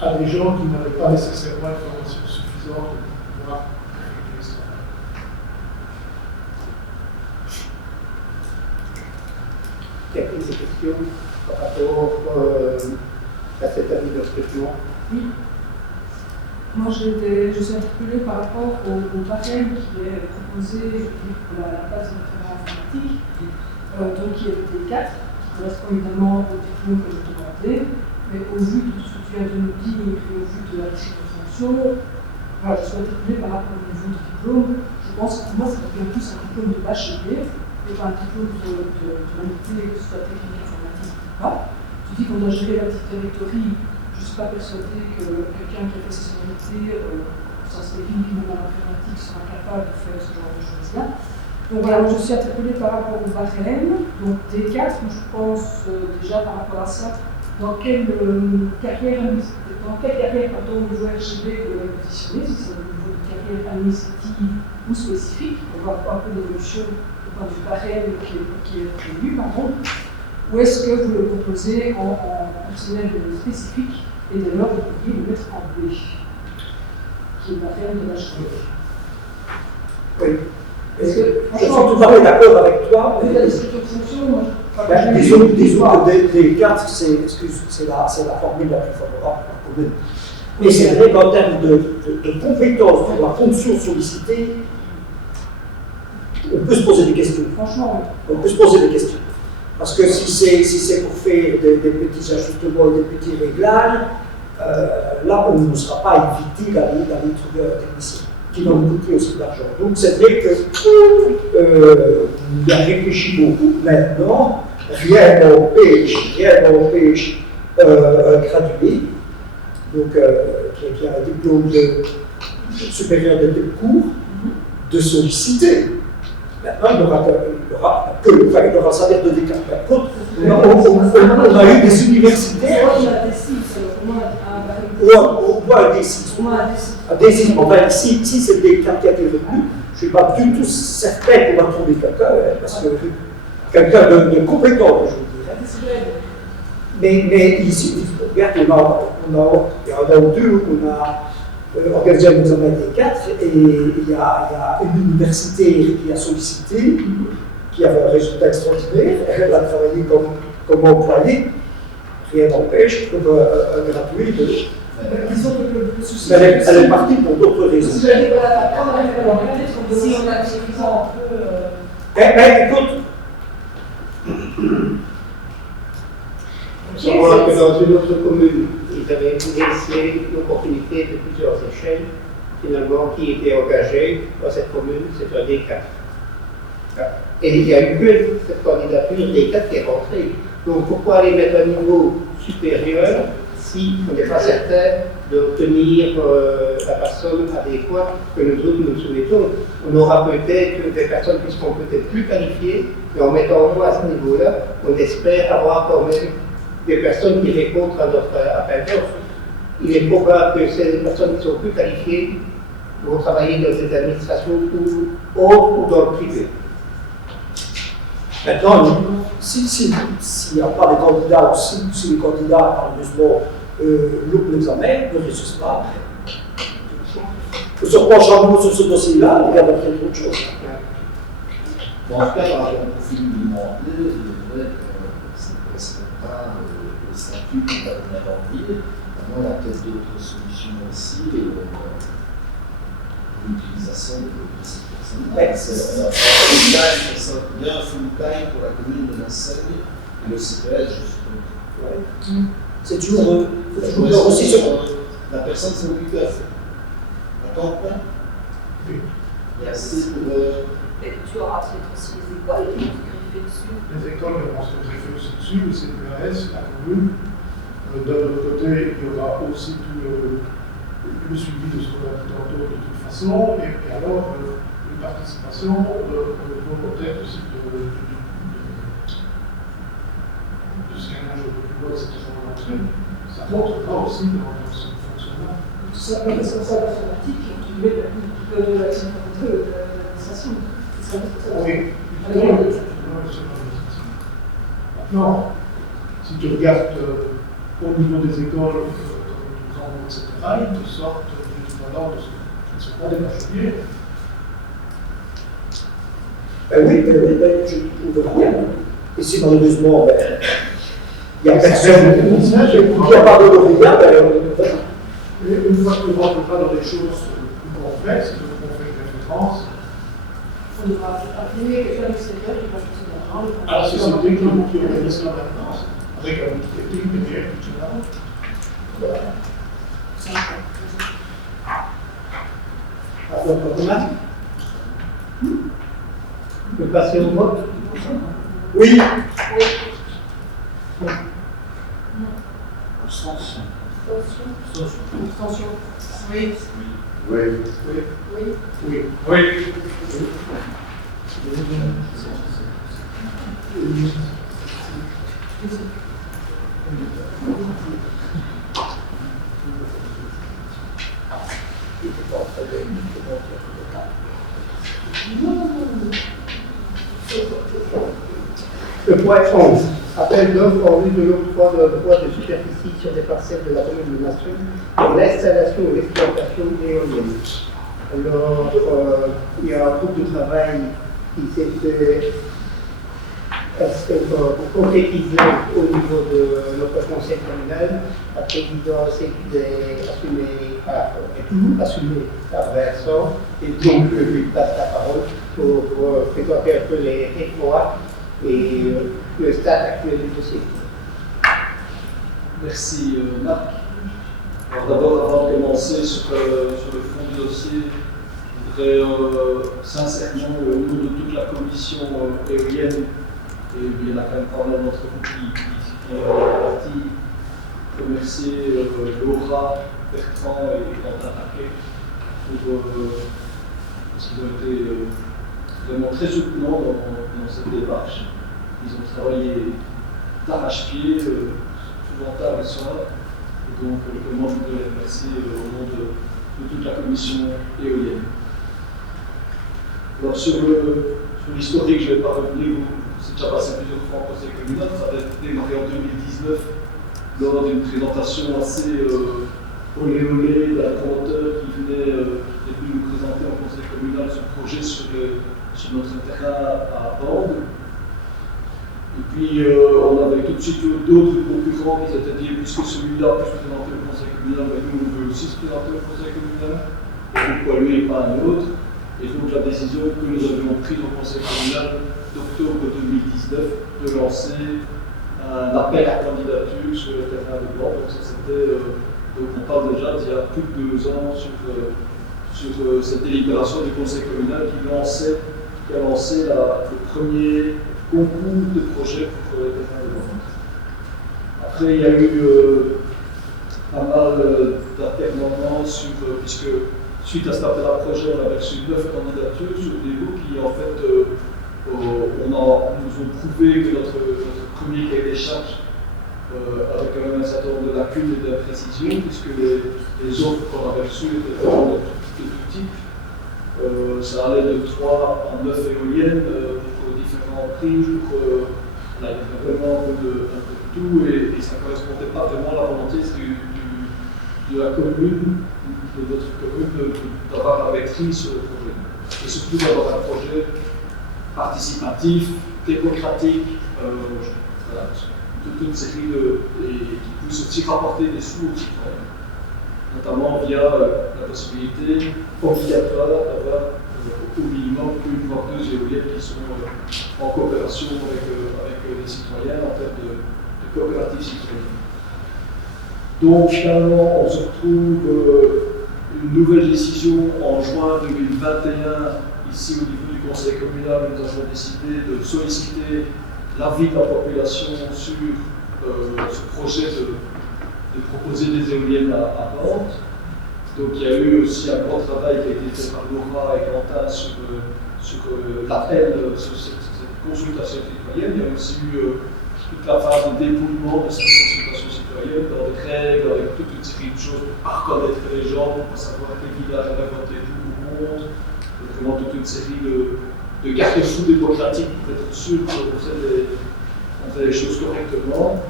à des gens qui n'avaient pas nécessairement une formation suffisante pour pouvoir effectuer ce travail. Quelques questions par rapport à cette année de recrutement? Oui. Moi, je suis interpellée par rapport au barème qui est proposé pour la base de référent informatique, donc qui est le D4, qui correspond évidemment au diplôme que j'ai demandé, mais au vu de ce que tu viens de nous dire et au vu de la liste de fonction, voilà, je suis interpellée par rapport au niveau du diplôme. Je pense que pour moi, ça devient plus un diplôme de bachelier et pas un diplôme de l'unité, que ce soit technique informatique ou pas. Tu dis qu'on doit gérer la petite directory. Je ne suis pas persuadée que quelqu'un qui a fait ses sonorités, ça serait uniquement dans l'informatique, sera capable de faire ce genre de choses-là. Donc voilà, je suis interpellée par rapport au barème, donc D4, je pense déjà par rapport à ça, dans quelle carrière au niveau RGB vous l'avez positionné, si c'est au niveau de carrière administrative ou spécifique, on va voir un peu l'évolution du point de vue barème qui est prévu, pardon. Ou est-ce que vous le proposez en personnel spécifique et dès lors vous pourriez le mettre en B, qui est le barème de l'HG? Oui. Je suis tout à fait d'accord avec toi. Disons que des 4, c'est la formule la plus favorable pour nous. Mais c'est vrai qu'en termes de compétences, de la fonction sollicitée, on peut se poser des questions. Franchement, on peut se poser des questions. Parce que si c'est pour faire des petits ajustements et des petits réglages, là, on ne sera pas invité d'aller trouver un technicien qui va nous coûter aussi de l'argent. Donc, c'est vrai qu'il a réfléchi beaucoup. Maintenant, rien n'empêche un gradué, donc, qui a un diplôme supérieur de cours, de solliciter. Maintenant, il aura un salaire de D4. On a eu des universitaires. On voit un D6. Un D6. Enfin, si c'est le D4 qui a été retenu, je ne suis pas du tout certain qu'on va trouver quelqu'un, parce que quelqu'un de compétent, je vous dirais. Mais ici, regarde, il y en a deux où on a organisé un examen D4 et il y a une université qui a sollicité, qui avait un résultat extraordinaire, elle a travaillé comme employée. Rien n'empêche pour un gratuit de. Elle est partie pour d'autres raisons. Si on a un peu. Écoute. On voit que dans une autre commune, ils avaient laissé l'opportunité de plusieurs échelles, finalement, qui étaient engagées dans cette commune, c'est un D4. Et il n'y a eu que cette candidature D4 qui est rentrée. Donc pourquoi aller mettre un niveau supérieur si on n'est pas certain d'obtenir la personne adéquate que nous autres nous souhaitons? On aura peut-être des personnes qui seront peut-être plus qualifiées, mais en mettant au moins à ce niveau-là, on espère avoir quand même des personnes qui répondent à notre appel d'offres. Il est probable que ces personnes qui sont plus qualifiées vont travailler dans des administrations ou dans le privé. Maintenant, s'il n'y a pas de candidats, si les candidats, malheureusement, loupent l'examen, ne réussissent pas, on se penche en nous sur ce dossier-là, on regarde peut-être autre chose. En tout cas, par rapport au profil demandé, il est vrai que ça ne correspond pas au statut qu'on va donner à l'envie. Maintenant, il y a peut-être d'autres solutions aussi. L'utilisation de cette personne. Ça devient un full-time pour la commune de Vincennes et le CPS, justement. C'est toujours aussi sur. La personne s'est occupée à temps plein. Oui. Et assez pour. Et tu auras peut-être aussi les écoles qui vont se greffer dessus. Les écoles vont se greffer aussi dessus, le CPRS, la commune. D'un autre côté, il y aura aussi tout le suivi de ce qu'on a dit tantôt de toute façon, et alors une participation volontaire aussi de ce qu'un âge un peu plus loin, etc. Ça rentrera aussi dans ce fonctionnement. C'est un responsable informatique qui met de l'action de l'administration. Oui, maintenant, si tu regardes au niveau des écoles, etc., ils te sortent l'équivalent de ce qui ne sont pas des bacheliers. Oui, je trouve rien. Et si malheureusement, il n'y a personne qui a pas de rien, et une fois que tu rentres pas dans des choses plus complexes, donc on fait une référence. On devra appeler quelqu'un du secteur qui va chercher de l'argent. À la société qui organise la maintenance, avec un marketing derrière, etc. Voilà. Automatique. On peut passer au vote? Oui. Abstention. Abstention. Oui. Oui. Oui. Oui. Oui. Le point 11. Appel d'offres en vue de l'octroi de droits de superficie sur des parcelles de la commune de Masson pour l'installation et l'exploitation d'éoliennes. Alors, il y a un groupe de travail qui s'est fait pour concrétiser au niveau de notre conseil communal. La présidence est toujours assumée par Vincent, et donc je lui passe la parole pour présenter un peu les efforts et le stade actuel du dossier. Merci Marc. Alors d'abord, avant de commencer sur le fond du dossier, je voudrais sincèrement, au nom de toute la commission éolienne, et il y en a quand même pas mal d'entre vous qui est partie, remercier Laura, Bertrand et Quentin Paquet parce qu'ils ont été vraiment très soutenants dans cette démarche. Ils ont travaillé d'arrache-pied, souvent tard le soir, et donc vraiment je voudrais les remercier au nom de toute la commission éolienne. Alors sur l'historique, je ne vais pas revenir, c'est déjà passé plusieurs fois en conseil communal, ça avait démarré en 2019 lors d'une présentation assez olé olé d'un promoteur qui venait est venu nous présenter en conseil communal son projet sur notre terrain à Bande. Et puis on avait tout de suite d'autres concurrents qui s'étaient dit puisque celui-là peut se présenter au conseil communal, ben nous on veut aussi se présenter au conseil communal, et pourquoi lui et pas un autre. Et donc la décision que nous avions prise au conseil communal d'octobre 2019 de lancer un appel à candidature sur le terrain de Bande. Donc ça c'était, donc on parle déjà d'il y a plus de 2 ans sur cette délibération du conseil communal qui a lancé le premier concours de projet pour le terrain de Bande. Après il y a eu pas mal d'intervenants puisque suite à cet appel à projet, on avait reçu 9 candidatures sur des groupes qui, en fait, nous ont prouvé que notre premier cahier des charges avait quand même un certain nombre de lacunes et d'imprécisions, puisque les offres qu'on avait reçues étaient vraiment de tout type. Ça allait de 3 à 9 éoliennes pour différents prix. On avait vraiment un peu de tout et ça ne correspondait pas vraiment à la volonté de la commune, de notre commune, d'avoir la maîtrise sur le projet. Et surtout d'avoir un projet participatif, démocratique, voilà, toute une série et qui puisse aussi rapporter des sous aux citoyens, notamment via la possibilité obligatoire d'avoir au minimum une voire deux éoliennes qui sont en coopération avec les citoyens en termes de coopératives citoyennes. Donc finalement, on se retrouve une nouvelle décision en juin 2021, ici au niveau du conseil communal, nous avons décidé de solliciter l'avis de la population sur ce projet de proposer des éoliennes à Nantes. Donc il y a eu aussi un grand travail qui a été fait par Laura et Quentin sur l'appel, sur cette consultation citoyenne. Il y a aussi eu toute la phase de dépouillement de cette consultation citoyenne dans des règles, avec toute une série de choses pour pas reconnaître les gens, pour savoir quel village avait voté pour ou contre. Vraiment toute une série de garde-fous démocratiques pour être sûr qu'on faisait les choses correctement.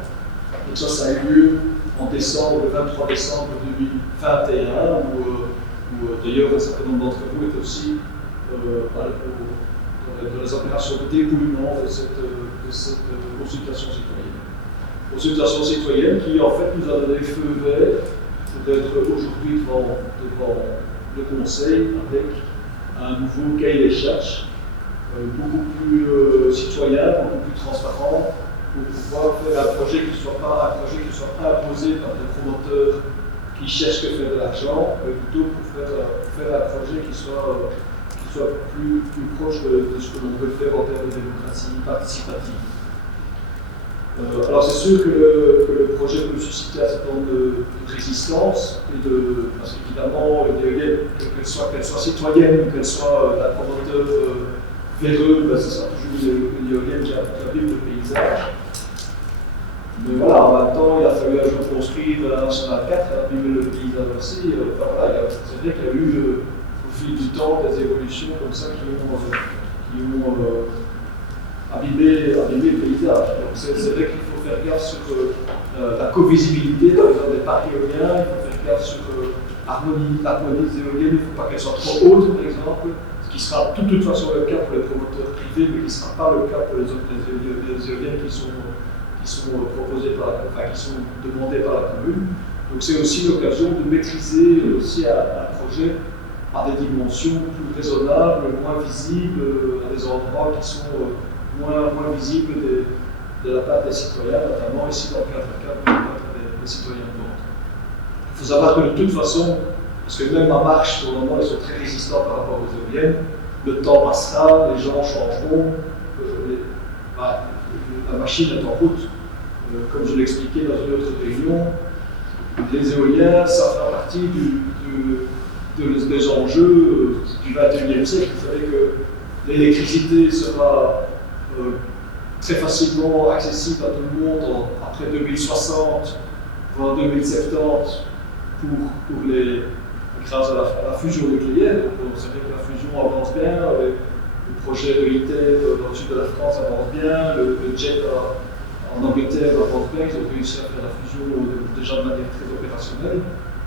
Donc ça a eu lieu en décembre, le 23 décembre 2021, où d'ailleurs un certain nombre d'entre vous étaient aussi dans les opérations de dépouillement de cette consultation citoyenne. Consultation citoyenne qui en fait nous a donné le feu vert pour être aujourd'hui devant le Conseil avec un nouveau cahier des charges, beaucoup plus citoyen, beaucoup plus transparent, pour pouvoir faire un projet qui ne soit pas imposé par des promoteurs qui cherchent que faire de l'argent, mais plutôt pour faire un projet qui soit plus proche de ce que l'on veut faire en termes de démocratie participative. Alors c'est sûr que le projet peut susciter un certain nombre de résistance, parce qu'évidemment, qu'elle soit citoyenne ou qu'elle soit d'un promoteur véreux, ce sera toujours une éolienne qui abîme le paysage. Mais voilà, en même temps, il a fallu un jour construire la Nationale 4, abîmer le paysage aussi. Voilà, c'est vrai qu'il y a eu au fil du temps des évolutions comme ça qui ont abîmé le paysage. Donc c'est vrai qu'il faut faire gaffe sur la covisibilité, par exemple, des parcs éoliens, il faut faire gaffe sur l'harmonie des éoliennes, il ne faut pas qu'elles soient trop hautes, par exemple, ce qui sera de toute façon le cas pour les promoteurs privés, mais qui ne sera pas le cas pour les éoliennes qui sont proposées qui sont demandées par la commune. Donc c'est aussi l'occasion de maîtriser aussi un projet à des dimensions plus raisonnables, moins visibles, à des endroits qui sont moins visibles de la part des citoyens, notamment ici dans le cadre des citoyens de Nantes. Il faut savoir que de toute façon, parce que même en marche, pour le moment, ils sont très résistants par rapport aux éoliennes, le temps passera, les gens changeront, la machine est en route. Comme je l'expliquais dans une autre réunion, les éoliens, ça fera partie des enjeux du XXIe siècle. Vous savez que l'électricité sera très facilement accessible à tout le monde après 2060, voire 2070, grâce à la fusion nucléaire. Donc, vous savez que la fusion avance bien, le projet de ITER dans le sud de la France avance bien, le jet en Angleterre avance bien, ils ont réussi à faire la fusion déjà de manière très opérationnelle.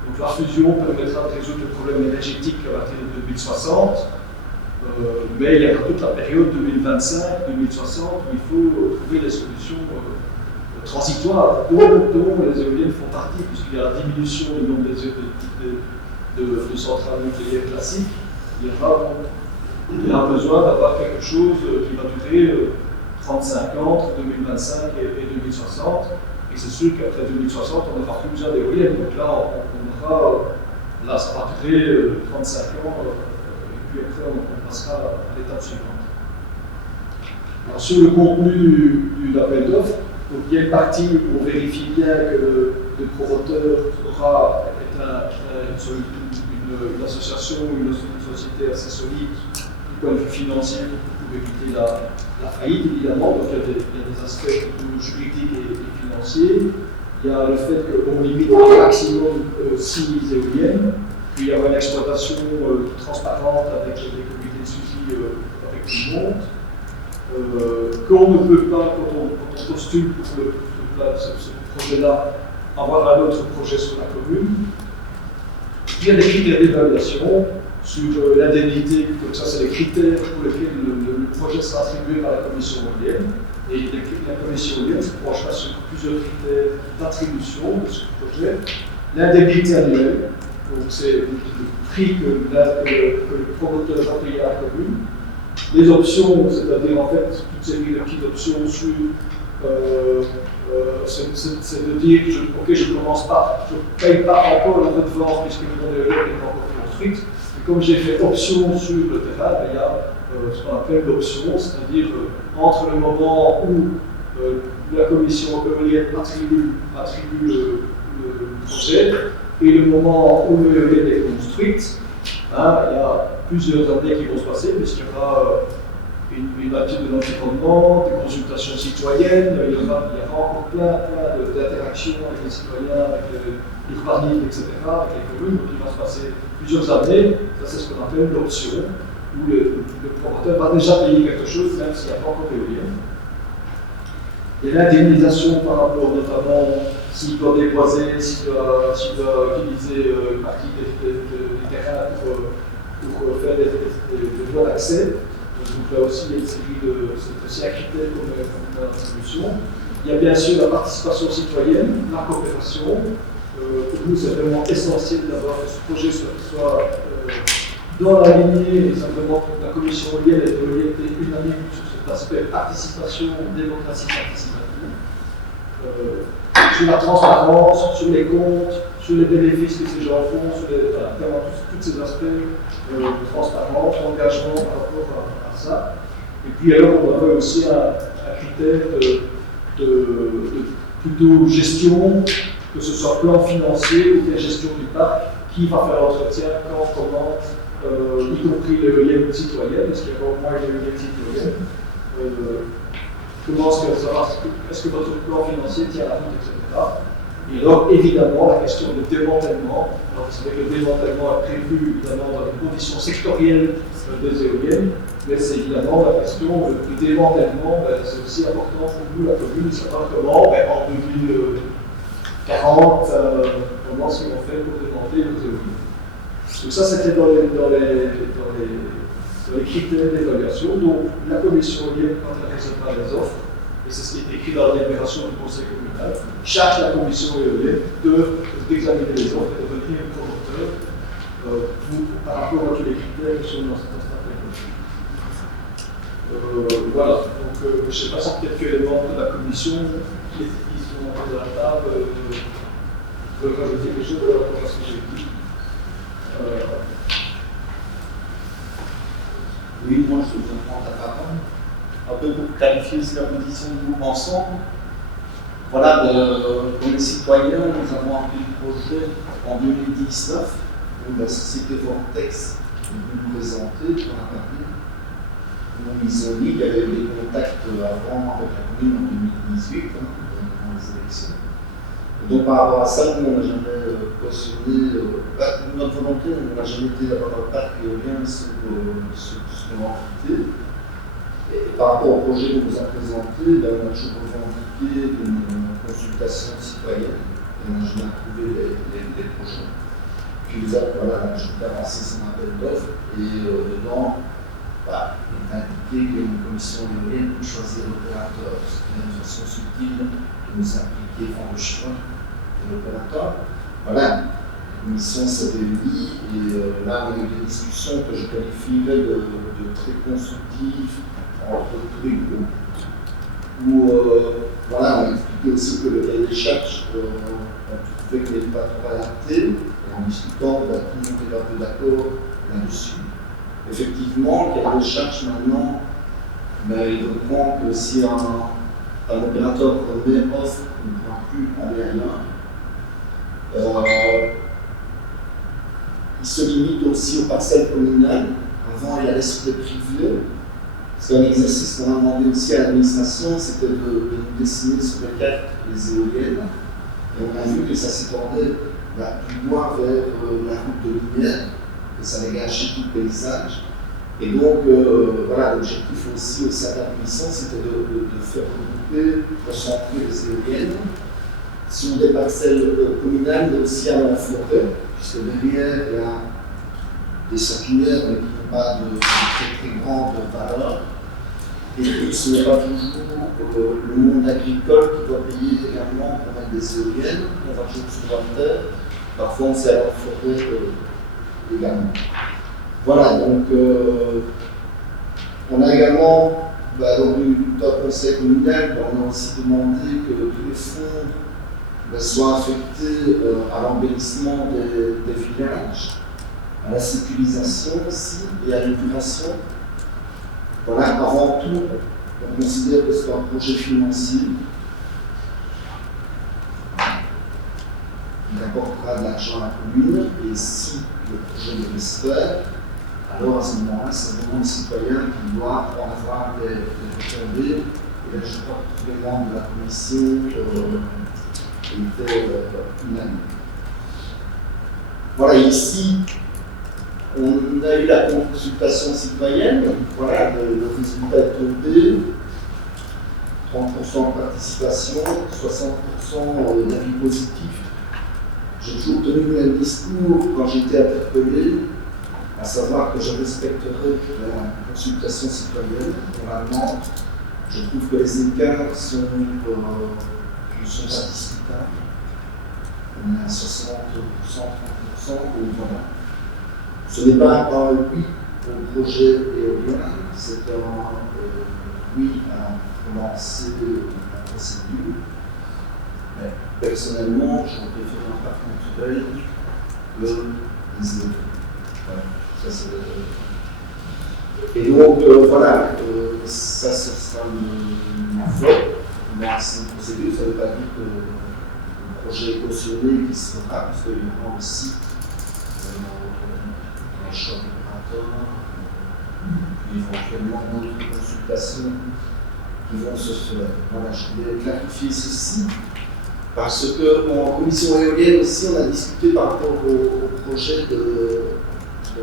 Donc la fusion permettra de résoudre le problème énergétique à partir de 2060, mais il y a toute la période 2025-2060 où il faut trouver des solutions transitoires dont les éoliennes font partie, puisqu'il y a la diminution du nombre de centrales nucléaires classiques. Il y a besoin d'avoir quelque chose qui va durer 35 ans entre 2025 et 2060. Et c'est sûr qu'après 2060, on n'aura plus besoin d'éoliennes. Donc là, ça va durer 35 ans, et puis après, on passera à l'étape suivante. Alors, sur le contenu de l'appel d'offres, il y a une partie où on vérifie bien que le promoteur est une association ou une société assez solide du point de vue financier pour éviter la faillite, évidemment. Donc il y a des aspects plutôt juridiques et financiers. Il y a le fait qu'on limite au maximum 6 000 éoliennes, puis il y aura une exploitation transparente avec des comités de suivi avec tout le monde. Qu'on ne peut pas, quand on postule pour ce projet-là, avoir un autre projet sur la commune. Il y a des critères d'évaluation sur l'indemnité, donc ça c'est les critères pour lesquels le projet sera attribué par la commission éolienne. Et la commission éolienne se penchera sur plusieurs critères d'attribution de ce projet. L'indemnité annuelle, donc c'est le prix que le promoteur va payer à la commune. Les options, c'est-à-dire en fait toutes ces petites options sur c'est de dire ok, je ne commence pas, je ne paye pas encore la redevance puisque le monde éolien n'est pas encore construite. Et comme j'ai fait option sur le terrain, ben, il y a ce qu'on appelle l'option, c'est-à-dire entre le moment où la commission éolienne attribue le projet et le moment où l'éolienne est construite, hein, il y a plusieurs années qui vont se passer, puisqu'il y aura une étude de l'environnement, des consultations citoyennes, il y aura encore plein d'interactions avec les citoyens, avec l'urbanisme, etc., avec les communes, donc il va se passer plusieurs années. Ça, c'est ce qu'on appelle l'option, où le promoteur va déjà payer quelque chose, même s'il n'y a pas encore d'éolienne. Il y a l'indemnisation par rapport notamment s'il doit déboiser, s'il doit utiliser une partie des terrains pour faire des voies d'accès. Donc là aussi, il y a une série c'est aussi un critère comme attribution. Il y a bien sûr la participation citoyenne, la coopération. Pour nous, c'est vraiment essentiel d'avoir que ce projet soit dans la lignée, et simplement la commission éolienne est unanime sur cet aspect participation, démocratie participative. Sur la transparence, sur les comptes, sur les bénéfices que ces gens font, sur vraiment tous ces aspects de transparence, d'engagement par rapport à ça. Et puis alors, on avait aussi un critère de plutôt gestion, que ce soit plan financier ou bien gestion du parc, qui va faire l'entretien, quand, comment, y compris l'éolienne citoyenne, est-ce qu'il y a au moins une éolienne citoyenne, comment est-ce que ça va, est-ce que votre plan financier tient la route, etc. Et alors, évidemment, la question de démantèlement. Alors, vous savez que le démantèlement est prévu évidemment dans les conditions sectorielles des éoliennes, mais c'est évidemment la question du démantèlement. C'est aussi important pour nous, la commune, de savoir comment, en 2040, comment est-ce qu'on fait pour démanteler nos éoliennes. Donc, ça, c'était dans les critères d'évaluation. Donc, la commission éolienne, quand elle réservera les offres, et c'est ce qui est écrit dans la délibération du conseil communal, charge la commission éolienne d'examiner les offres et de devenir un promoteur par rapport à tous les critères qui sont dans cette stratégie. Voilà, donc je ne sais pas si peut-être que les membres de la commission qui sont autour de la table veulent rajouter quelque chose par rapport à ce que j'ai dit. Oui, moi je vais prendre la parole. Un peu pour clarifier aussi la position du groupe ensemble. Voilà, pour les citoyens, nous avons appris le projet en 2019, où la société Vortex est venue nous présenter pour la partie. Où ils ont dit qu'il y avait eu des contacts avant avec la commune en 2018, dans les élections. Et donc par rapport à ça, nous on n'a jamais cautionné, notre volonté, on n'a jamais été d'avoir un parc éolien sur ce l'entité. Et par rapport au projet qu'on nous a présenté, on a toujours revendiqué une consultation citoyenne et on n'a jamais approuvé les projets. Puis voilà, je vais avancer son appel d'offres et dedans, il est indiqué qu'il y a une commission éolienne pour choisir l'opérateur. C'est une façon subtile de nous impliquer dans le choix de l'opérateur. Voilà, la commission s'est réunie et là, on a eu des discussions que je qualifierais de très constructives entre tous les groupes, où voilà, on a expliqué aussi que le cahier des charges, on trouvait qu'il n'était pas trop adapté, et en discutant, tout le monde était un peu d'accord là-dessus. Effectivement, le cahier des charges maintenant, il reprend que si un opérateur met offre, on ne pourra plus aller ailleurs. Il se limite aussi aux parcelles communales. Avant, il allait sur des privés. Parce qu'un exercice qu'on a demandé aussi à l'administration, c'était de nous dessiner sur les cartes les éoliennes. Et on a vu que ça s'étendait du loin vers la route de lumière, que ça dégageait tout le paysage. Et donc, voilà, l'objectif aussi au sein de la commission, c'était de faire regrouper, recentrer les éoliennes sur des parcelles communales, mais aussi à la forêt, puisque derrière, il y a des sapinières, mais qui n'ont pas de très grande valeur. Et puis ce n'est pas toujours le monde agricole qui doit payer également pour mettre des éoliennes, on va toujours sur la terre. Parfois on sert à la forêt également. Voilà, donc on a également, dans le conseil communal, on a aussi demandé que tous les fonds soient affectés à l'embellissement des villages, à la sécurisation aussi et à l'épuration. Voilà, avant tout, on considère que c'est un projet financier qui apportera de l'argent à la commune, et si le projet devait se faire, alors à ce moment-là, c'est vraiment le citoyen qui doit en avoir des retombées. Et là, je crois que tous les membres de la commission étaient unanimes. Voilà, ici, on a eu la consultation citoyenne. Voilà, le résultat est tombé. 30% de participation, 60% d'avis positifs. J'ai toujours tenu le même discours quand j'ai été interpellé, à savoir que je respecterai la consultation citoyenne. Normalement, je trouve que les écarts sont pas discutables. On est à 60%, 30%, donc voilà. Ce n'est pas un oui au projet éolien, c'est un oui à lancer la procédure. Mais personnellement, je préfère un parc naturel que les éoliennes. Voilà, ça c'est. Et donc, voilà, ça ce sera le vote dans cette procédure. Ça ne veut pas dire que le projet est cautionné, qui sera, parce qu'il y aura aussi un choix opérateur, puis éventuellement d'autres consultations qui vont se faire. Voilà, je voulais clarifier ceci, parce qu'en commission éolienne aussi, on a discuté par rapport au projet de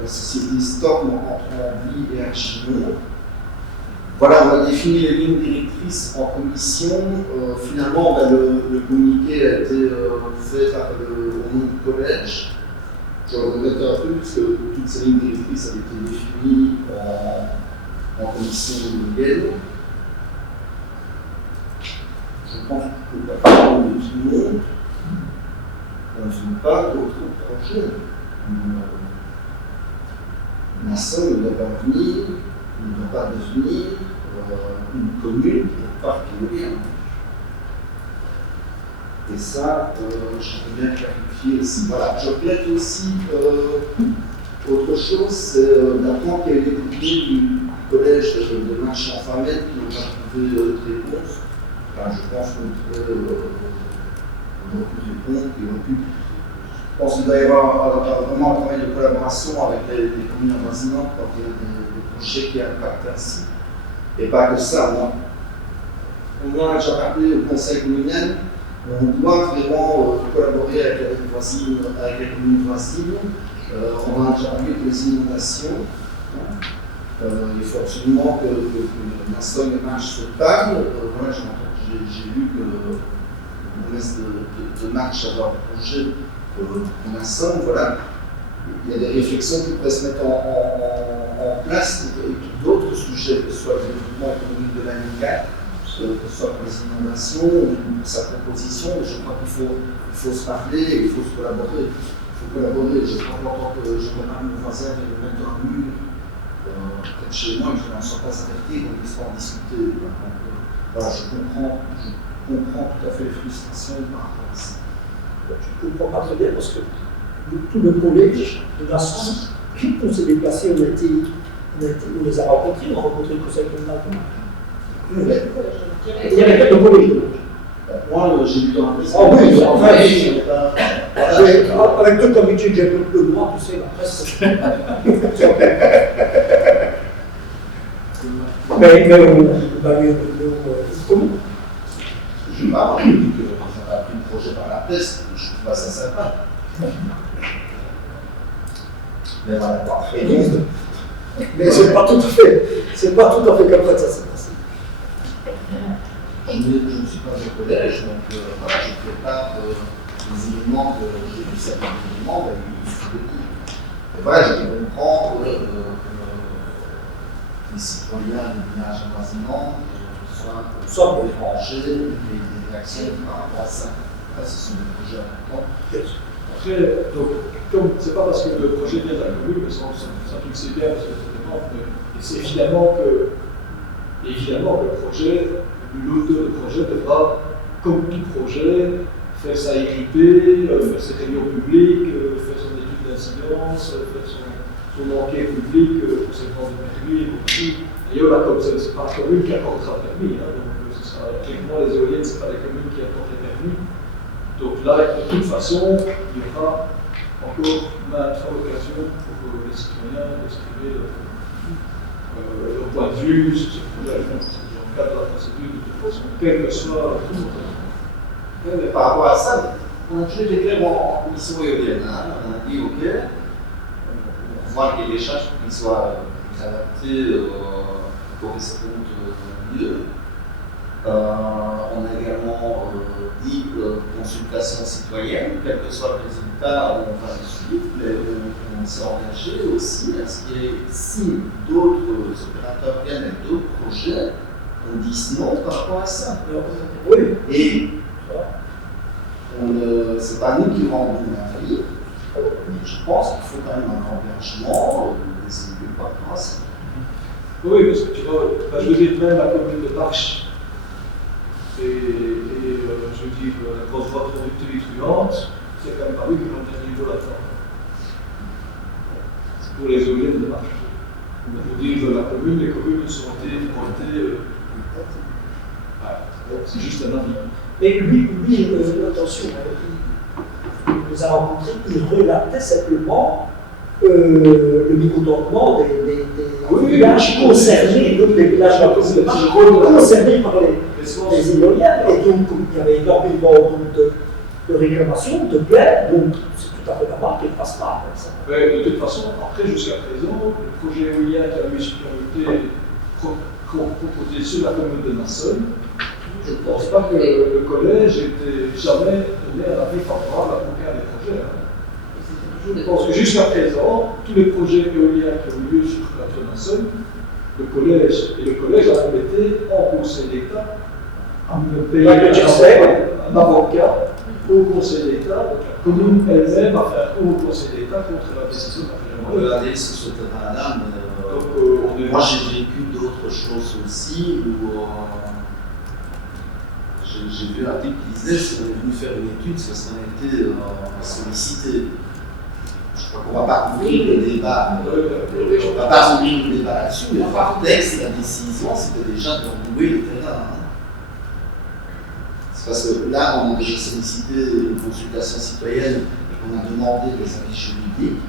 la société Storm entre Ambly et Archimont. Voilà, on a défini les lignes directrices en commission. Finalement, le communiqué a été fait au nom du collège. Je regrette un peu, puisque toutes ces lignes directrices avaient été définies en commission éolienne. Je pense que le patron de tout le monde, on ne veut pas d'autres projets. La Somme ne doit pas venir, ne doit pas devenir une commune pour parc éolien. Et ça, je veux bien clarifier aussi. Voilà, je regrette aussi autre chose, c'est d'apprendre qu'il y a eu des députés du collège de Marchand-Famenne qui n'ont pas trouvé de réponse. Enfin, je pense qu'on pourrait répondre, je pense qu'il doit y avoir vraiment un travail de collaboration avec les communes avoisinantes quand il y a des projets qui impactent ainsi. Et pas que ça, on a déjà parlé au conseil communal, on doit vraiment collaborer avec les communes voisines. On a déjà parlé de les inondations. Il faut absolument que la Somme marche se parle. Voilà, j'ai lu que le bourgmestre de Marche avait un projet pour la Somme. Voilà. Il y a des réflexions qui pourraient se mettre en place et puis d'autres sujets, que ce soit le développement économique de l'ANICAT, que ce soit pour les inondations ou pour sa proposition. Je crois qu'il faut se parler et il faut se collaborer. Je crois que longtemps que je remarque mon voisin vient de mettre un mur près de chez moi, je n'en sois pas averti, donc il faut en discuter. Donc, voilà, je comprends tout à fait les frustrations par rapport à ça. Je ne comprends pas très bien parce que tout le collège de la Somme, on s'est déplacé, on les a rencontrés, on a rencontré le conseil communal. Il y avait quelques collèges. Moi, j'ai lu dans la presse. Ah oui, enfin, avec toute l'habitude, j'ai un peu de droit, tu sais, la presse. Mais comment? Je parle, je dis que ça a pris le projet par la presse, je trouve pas ça sympa. Mais voilà, parfait. Mais c'est pas tout à fait comme ça s'est passé. Je ne suis pas au collège, donc voilà, je prépare les éléments que j'ai vu certains éléments, mais il faut le dire. voilà, je comprends que les citoyens des villages avoisinants soient dérangés des réactions par rapport à ça. Là, ce sont des projets importants. Après, donc, comme c'est pas parce que le projet vient de la commune, mais ça tu le sais bien, parce que c'est évidemment que le projet, l'auteur du projet devra, comme tout projet, faire sa RIP, faire ses réunions publiques, faire son étude d'incidence, faire son enquête publique concernant le permis et compagnie. D'ailleurs, c'est pas la commune qui accordera le permis, hein, donc ce sera clairement les éoliennes, ce pas les communes qui accordent les permis. Donc là, de toute façon, il y aura encore maintes fois l'occasion pour les citoyens d'exprimer leur point de vue sur ce projet, dans le cadre de la procédure, de toute façon, quel que soit tout le monde. Mais par rapport à ça, on a toujours été clair en commission éolienne. Hein. On a dit OK, on voit qu'il y a des charges pour qu'ils soient adaptés correspondent mieux. On a également dit consultation citoyenne, quel que soit le résultat, on va le suivre, mais on s'est engagé aussi à ce qu'il y ait, si d'autres opérateurs viennent avec d'autres projets, on dise non par rapport à ça. Oui. Et c'est pas nous qui rendons l'avis, mais je pense qu'il faut quand même un engagement des élus par rapport à ça. Oui, parce que tu vois, je veux dire, même la commune de Marche et je veux dire, la grosse voie tonitruante, c'est quand même pas lui qui rentre à niveau là-dedans. C'est pour les éoliennes de Marche. Je veux dire, la commune, les communes sont été pointées. C'est juste un avis. Mais lui, attention, il nous a rencontrés, il relatait simplement le mécontentement des villages concernés, donc des villages concernés par les éoliennes, et donc il y avait énormément de réclamations, de plaintes, donc c'est tout à fait normal qu'il ne passe pas comme ça. Mais de toute façon, après, jusqu'à présent, le projet éolien qui a été proposé sur la commune de Nassonne, je ne pense pas que le collège ait jamais donné un avis favorable à aucun des projets. Hein. Je pense que jusqu'à présent, tous les projets éoliens qui ont eu lieu sur la plateau Nassonne, le collège a même été en Conseil d'État, à me payer un avocat au Conseil d'État. La commune elle-même a fait un cours au Conseil d'État contre la décision de la On peut aller sur ce terrain-là, mais moi j'ai vécu d'autres choses aussi où j'ai vu un type qui disait si on est venu faire une étude, c'est parce qu'on a été sollicité. Je crois qu'on ne va pas ouvrir le débat. On ne va pas ouvrir le débat là-dessus, mais par texte, la décision, c'était déjà de louer le terrain. Hein. C'est parce que là, on a déjà sollicité une consultation citoyenne et qu'on a demandé des avis juridiques.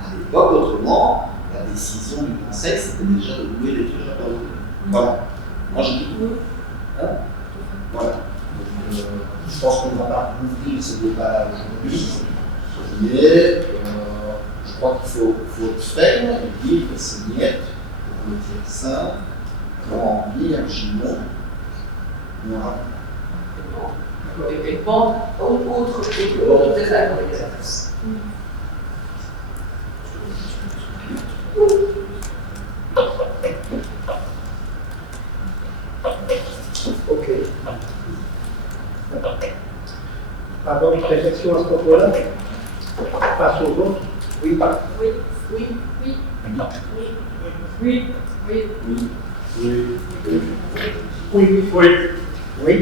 À l'époque, autrement, la décision du Conseil, c'était déjà de louer les terrains. Voilà. Moi, je dis hein? Voilà. Donc, je pense qu'on ne va pas ouvrir ce débat aujourd'hui, mais je crois qu'il faut être ferme et dire que c'est net, pour le dire ça, pour remplir un giron. Voilà. Et bon, autre débat. Ok. Pas d'autres réflexions à ce propos-là? Passe au vote? Oui, pas. Oui, oui, oui. Non. Oui, oui. Oui. Oui. Oui. Oui.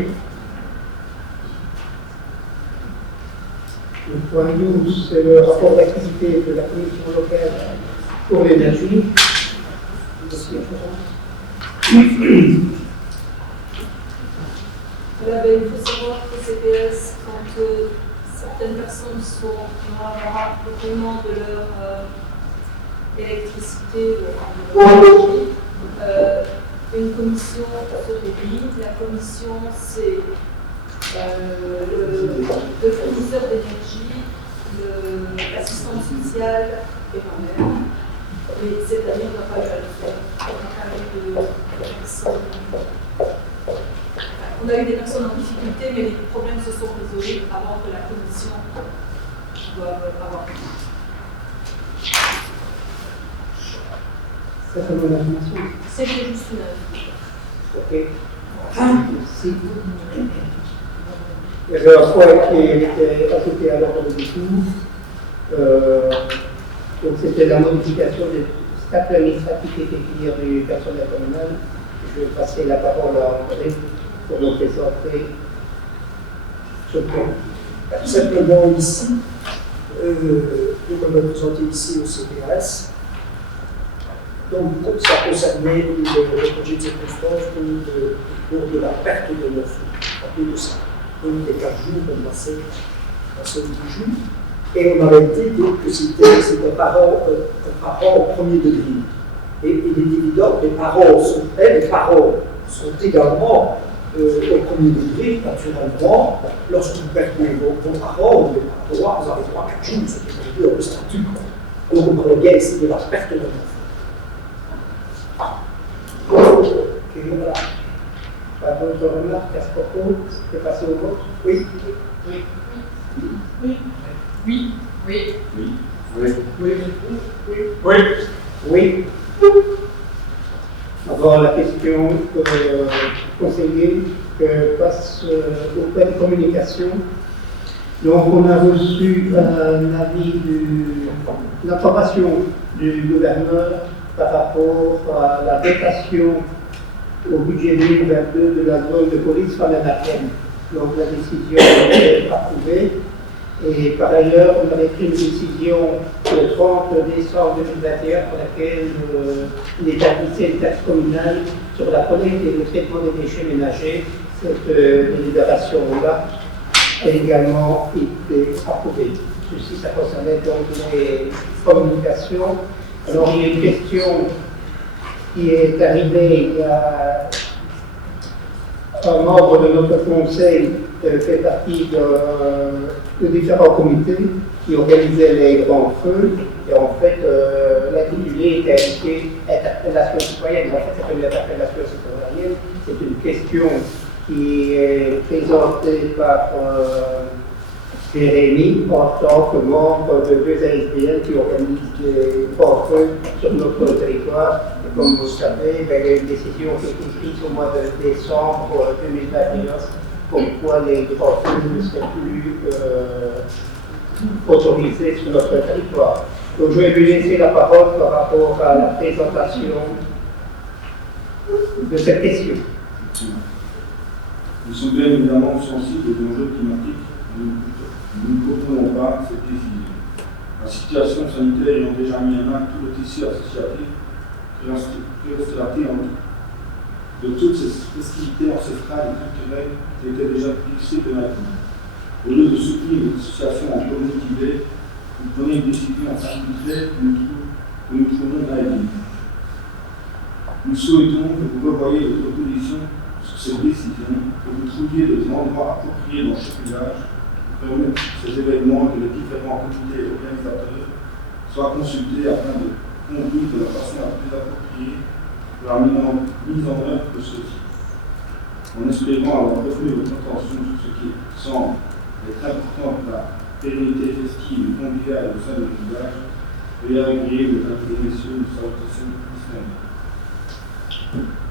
Le point 12, c'est le rapport d'activité de la commission locale pour l'énergie. Voilà, ben, il faut savoir que CPS, quand certaines personnes vont avoir le paiement de leur électricité ou en énergie, une commission se réunit. La commission, c'est le fournisseur d'énergie, l'assistante sociale et moi-même. Mais cette année, on n'a pas eu à le faire. On n'a pas eu de personnes. On a eu des personnes en difficulté, mais les problèmes se sont résolus avant que la commission doive avoir. Ça, c'est mon information. C'était juste une Ok. Merci. Il y avait un point qui était ajouté à l'ordre du jour. Donc, c'était la modification des statut administratif et pécuniaire du personnel communal. Je vais passer la parole à André pour nous présenter ce point. Simplement ici, nous avons présenté ici au CPRS. Donc, ça concernait le projet de circonstance pour de la perte de l'enfant, en plus de ça. Donc, les 4 jours, on passait à ce 10 jours. Et on avait dit donc, que c'était un parent au premier degré. Et il est évident que les parents sont également au premier degré, naturellement. Lorsque vous perdez vos parents, vous n'avez pas le droit, vous avez 3-4 jours, ce qui est prévu dans le statut. Donc, on parlait bien ici de la perte de l'enfant. Ok, voilà. Pas d'autres remarques à ce propos? Je peux passer au vote? Oui. Oui. Oui. Oui. Oui. Oui. Oui. Oui. Oui. Oui. Avant la question conseiller passe au point de communication. Donc on a reçu un avis l'approbation du gouverneur par rapport à la dotation au budget 2022 de la zone de police Falaise-Ardennes. Donc la décision est approuvée. Et par ailleurs, on avait pris une décision le 30 décembre 2021 pour laquelle il établissait une taxe communale sur la collecte et le traitement des déchets ménagers. Cette délibération-là a également été approuvée. Ceci, ça concernait donc les communications. Alors, il y a une question qui est arrivée. Il y a un membre de notre conseil fait partie de différents comités qui organisaient les grands feux. Et en fait, l'intitulé était indiqué interpellation citoyenne. En fait, c'est pas une interpellation citoyenne, c'est une question qui est présentée par Jérémy en tant que membre de 2 ASBL qui organisent des grands feux sur notre territoire. Et comme vous le savez, il y a une décision qui a été prise au mois de décembre 2021, comme quoi les grands feux ne seraient plus autorisés sur notre territoire. Donc je vais lui laisser la parole par rapport à la présentation de cette question. Nous sommes bien évidemment sensibles aux enjeux climatiques. Nous ne comprenons pas cette décision. La situation sanitaire ayant déjà mis en main tout le tissu associatif, que restera de toutes ces festivités ancestrales et culturelles qui étaient déjà fixées de maintenant. Au lieu de soutenir une association encore motivée, vous prenez une décision arbitraire que nous trouvons naïve. Nous souhaitons que vous revoyiez votre position sur cette décision, que vous trouviez des endroits appropriés dans chaque village pour permettre ces événements et que les différents comités organisateurs soient consultés afin de conduire de la façon la plus appropriée la mise en œuvre de ceci, en espérant avoir retenu votre attention sur ce qui semble être important pour la pérennité festive et conviviale au sein de notre village, et à agréer mesdames et messieurs, une salutation islamique.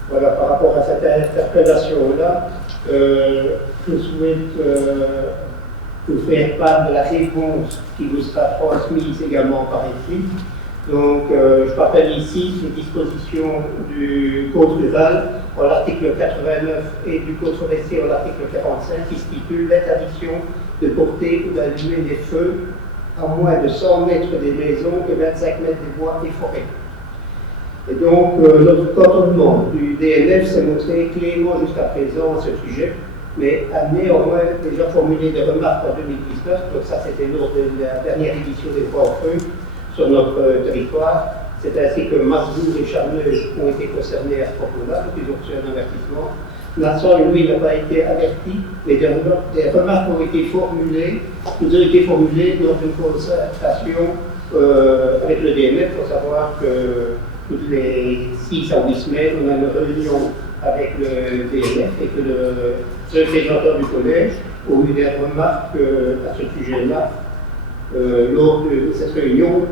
Voilà, par rapport à cette interpellation-là, je souhaite vous faire part de la réponse qui vous sera transmise également par écrit. Donc, je rappelle ici les dispositions du Code rural en l'article 89 et du Code forestier en l'article 45 qui stipule l'interdiction de porter ou d'allumer des feux à moins de 100 mètres des maisons et 25 mètres des bois et forêts. Et donc, notre cantonnement du DNF s'est montré clément jusqu'à présent à ce sujet, mais a néanmoins déjà formulé des remarques en 2019, donc ça c'était lors de la dernière édition des grands feux sur notre territoire. C'est ainsi que Masbourg et Charmeuse ont été concernés à ce propos-là, donc ils ont reçu un avertissement. Nasson, lui, n'a pas été averti, mais des remarques ont été formulées, nous ont été formulées lors d'une concertation avec le DNF, pour savoir que toutes les 6 à 8 semaines, on a une réunion avec le DNF et que le représentant du collège a eu des remarques à ce sujet-là lors de cette réunion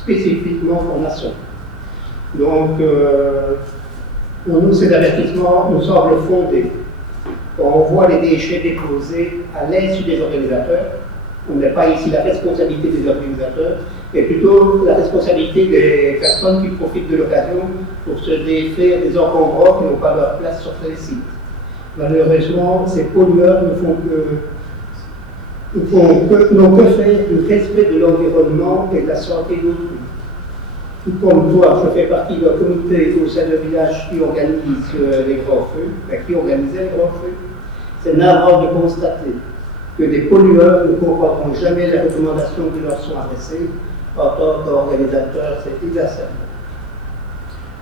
spécifiquement en Nasson. Donc, pour nous, ces avertissements nous semblent fondés. Quand on voit les déchets déposés à l'insu des organisateurs, on n'a pas ici la responsabilité des organisateurs, mais plutôt la responsabilité des personnes qui profitent de l'occasion pour se défaire des encombrants qui n'ont pas leur place sur ces sites. Malheureusement, ces pollueurs n'ont que faire du respect de l'environnement et de la santé d'autrui. Tout comme toi, je fais partie d'un comité au sein d'un village qui organise les grands feux, qui organisait les grands feux. C'est navrant de constater que des pollueurs ne comprendront jamais les recommandations qui leur sont adressées. En tant qu'organisateurs, c'est exacerbant.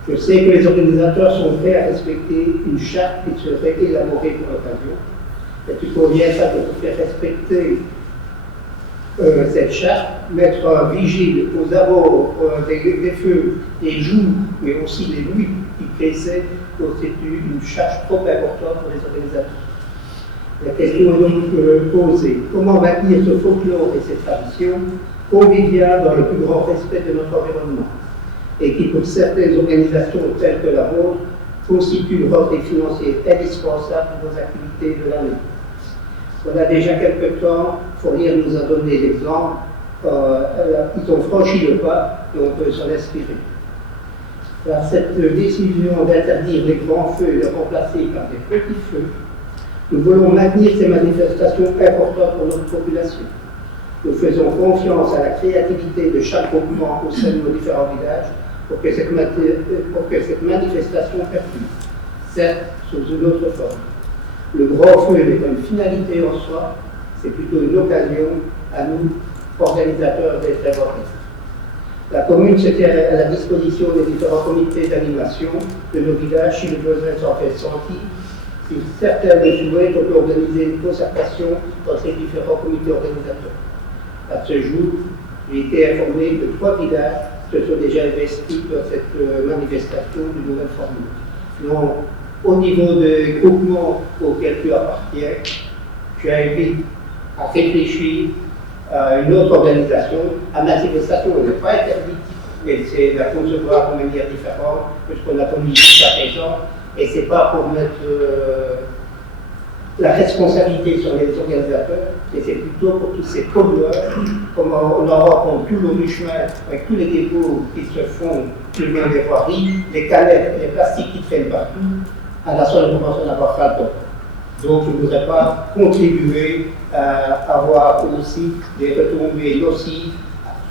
Je sais que les organisateurs sont prêts à respecter une charte qui serait élaborée pour l'occasion. Et il convient ça de faire respecter cette charte, mettre un vigile aux abords des feux, les jours, mais aussi les nuits qui précèdent, constitue une charge trop importante pour les organisateurs. La question est donc posée. Comment maintenir ce folklore et cette tradition conviviale dans le plus grand respect de notre environnement et qui, pour certaines organisations telles que la vôtre, constitue une rentrée financière indispensable pour vos activités de l'année. Voilà déjà quelque temps, Fournier nous a donné l'exemple, ils ont franchi le pas et on peut s'en inspirer. Alors, cette décision d'interdire les grands feux et de remplacer par des petits feux, nous voulons maintenir ces manifestations importantes pour notre population. Nous faisons confiance à la créativité de chaque groupement au sein de nos différents villages pour que cette manifestation perdure, certes sous une autre forme. Le grand feu n'est pas une finalité en soi, c'est plutôt une occasion à nous, organisateurs, d'être inventifs. La commune se tient à la disposition des différents comités d'animation de nos villages si le besoin s'en fait sentir. Si certains le souhaitent, on peut organiser une concertation dans ces différents comités organisateurs. À ce jour, j'ai été informé que 3 villages se sont déjà investis dans cette manifestation d'une nouvelle formule. Donc, au niveau des groupements auxquels tu appartiens, tu invite à réfléchir à une autre organisation. La manifestation n'est pas interdite, mais c'est la concevoir de manière différente que ce qu'on a connu jusqu'à présent. Et ce n'est pas pour mettre la responsabilité sur les organisateurs, et c'est plutôt pour tous ces pollueurs, comme on en rencontre tout le long du chemin, avec tous les dépôts qui se font le long des voiries, les canettes et les plastiques qui traînent partout, à la seule intention d'avoir pas le temps. Donc je ne voudrais pas contribuer à avoir aussi des retombées nocives,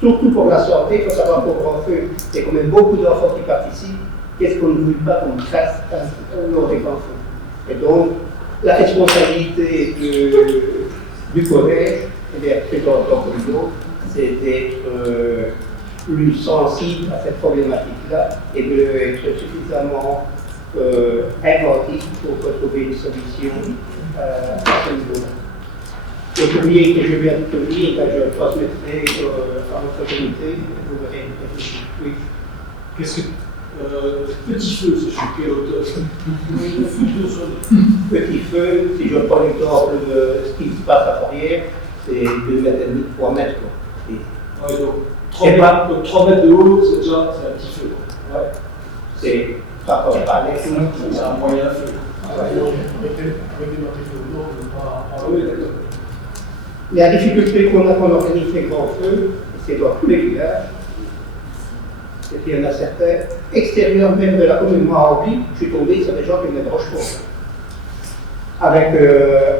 surtout pour la santé. Il faut savoir qu'au grand feu, il y a quand même beaucoup d'enfants qui participent. Qu'est-ce qu'on ne veut pas qu'on fasse lors des grands feux? Et donc, la responsabilité du collège, et des représentants communaux, c'est d'être plus sensible à cette problématique-là et d'être suffisamment inventif pour trouver une solution à ce niveau-là. Le courrier que je viens de te lire, je le transmettrai à votre comité, vous verrez réfléchir. Oui. Qu'est-ce que petit feu, c'est chez quel auteur? Petit feu, si je prends l'exemple de ce qui se passe à Fourrière, c'est 2,5 mètres, 3 mètres. Ouais, donc 3 mètres de haut, c'est déjà un petit feu. Ouais. C'est pas comme pas les feux. C'est un moyen feu. Avec des notifications, on ne peut pas. Ah oui, d'accord. La difficulté qu'on a quand on organise les grands feux, c'est dans tous les villages, c'est qu'il y en a certains, extérieurs même de la commune. Moi, à Orly, je suis tombé sur des gens qui venaient de Rochefort, avec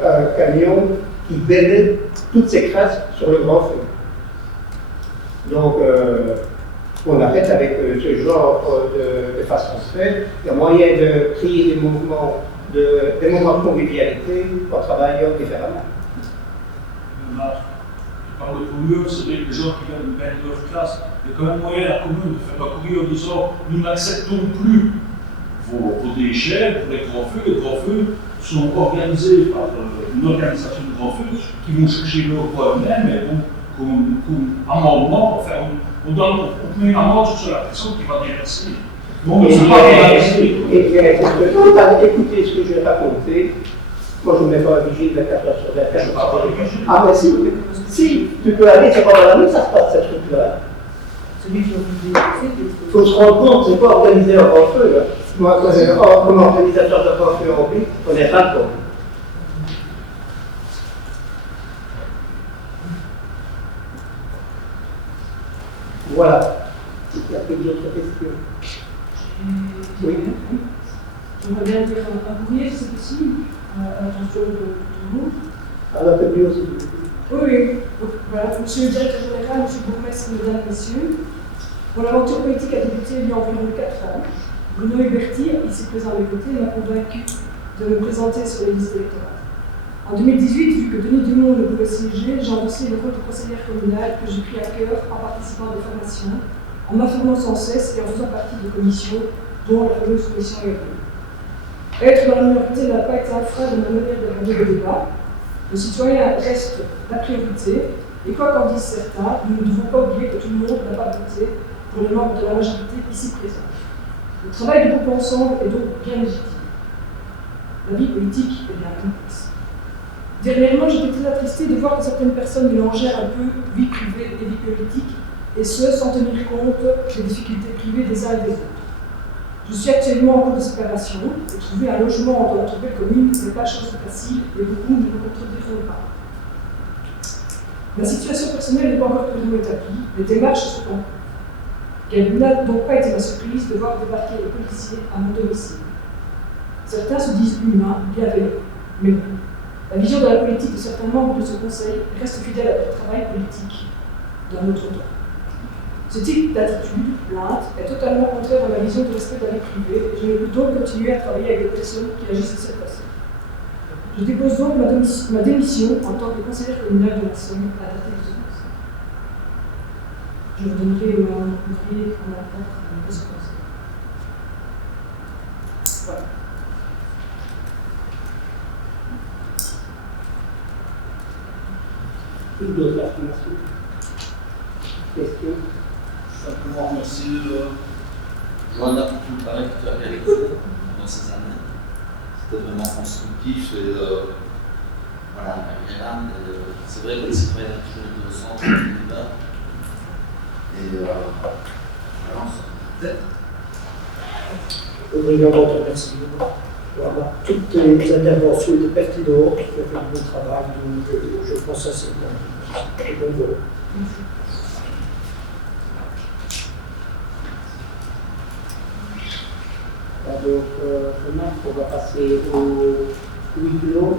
un camion qui bêlait toutes ces crasses sur le grand feu. Donc, on arrête avec ce genre de façon de faire. Il y a moyen de créer des moments de convivialité en travaillant différemment. Tu parles de pollueurs, c'est vrai que les gens qui viennent de leur classe, il y a quand même moyen à la commune de faire un courrier en disant nous n'acceptons plus vos déchets pour les grands feux. Les grands feux sont organisés par une organisation de grands feux qui vont chercher leur poids eux-mêmes, mais comme amendement, enfin, on met une amende sur la personne qui va déverser. Donc, on ne peut pas réaliser. Écoutez ce que je vais raconter. Moi, je ne mets pas un vigile 24 heures sur 24. Ah, mais si, tu peux aller, c'est pas dans la nuit, ça se passe, ce truc-là. celui qui ont fait Il faut se rendre compte, c'est pas organiser un grand-feu. Moi, comme organisateur de grand-feu en plus, on n'est pas con. Voilà. Il y a plus d'autres questions. Oui. J'aimerais bien dire un courrier, si c'est possible, à l'attention de tout le monde. Alors, un peu plus aussi. Oui, oui. Donc, voilà, monsieur le directeur général, monsieur le bourgmestre, mesdames, messieurs. Mon aventure politique a débuté il y a environ 4 ans. Bruno Huberti, ici présent à mes côtés, m'a convaincu de me présenter sur les listes électorales. En 2018, vu que Denis Dumont ne pouvait siéger, j'ai endossé le rôle de conseillère communale que j'ai pris à cœur en participant à des formations, en m'informant sans cesse et en faisant partie de commissions, dont la fameuse commission urbaine. Être dans la minorité n'a pas été un frein de ma manière d'aborder le débat. Le citoyen reste la priorité, et quoi qu'en disent certains, nous ne devons pas oublier que tout le monde n'a pas voté pour les membres de la majorité ici présents. Le travail du groupe ensemble est donc bien légitime. La vie politique est bien complexe. Dernièrement, j'étais très attristée de voir que certaines personnes mélangeaient un peu vie privée et vie politique, et ce, sans tenir compte des difficultés privées des uns et des autres. Je suis actuellement en cours de séparation, et trouver un logement dans notre belle commune n'est pas chose facile, et beaucoup ne me contrediront pas. Ma situation personnelle n'est pas encore pleinement établie, les démarches sont en cours. Quelle n'a donc pas été ma surprise de voir débarquer les policiers à mon domicile. Certains se disent humains, bienveillants, mais non. La vision de la politique de certains membres de ce conseil reste fidèle à leur travail politique d'un autre temps. Ce type d'attitude, plainte, est totalement contraire à ma vision de respect de la vie privée, et je ne peux donc continuer à travailler avec des personnes qui agissent de cette façon. Je dépose donc ma démission en tant que conseillère communale de la Somme à dater de ce conseil. Je vous donnerai mon courrier en accord de ce conseil. Voilà. Une d'autres affirmations. Questions? Simplement remercier Johanna pour tout le travail que tu as fait avec nous pendant ces années. C'était vraiment constructif et voilà, agréable. C'est vrai que les citoyens ont toujours été au centre du débat. Et voilà, on se retrouve. Également, te remercie. Voilà, toutes les interventions étaient pertinentes, tu as fait un bon travail, donc je pense à c'est bon volet. Donc, maintenant, on va passer au huis clos.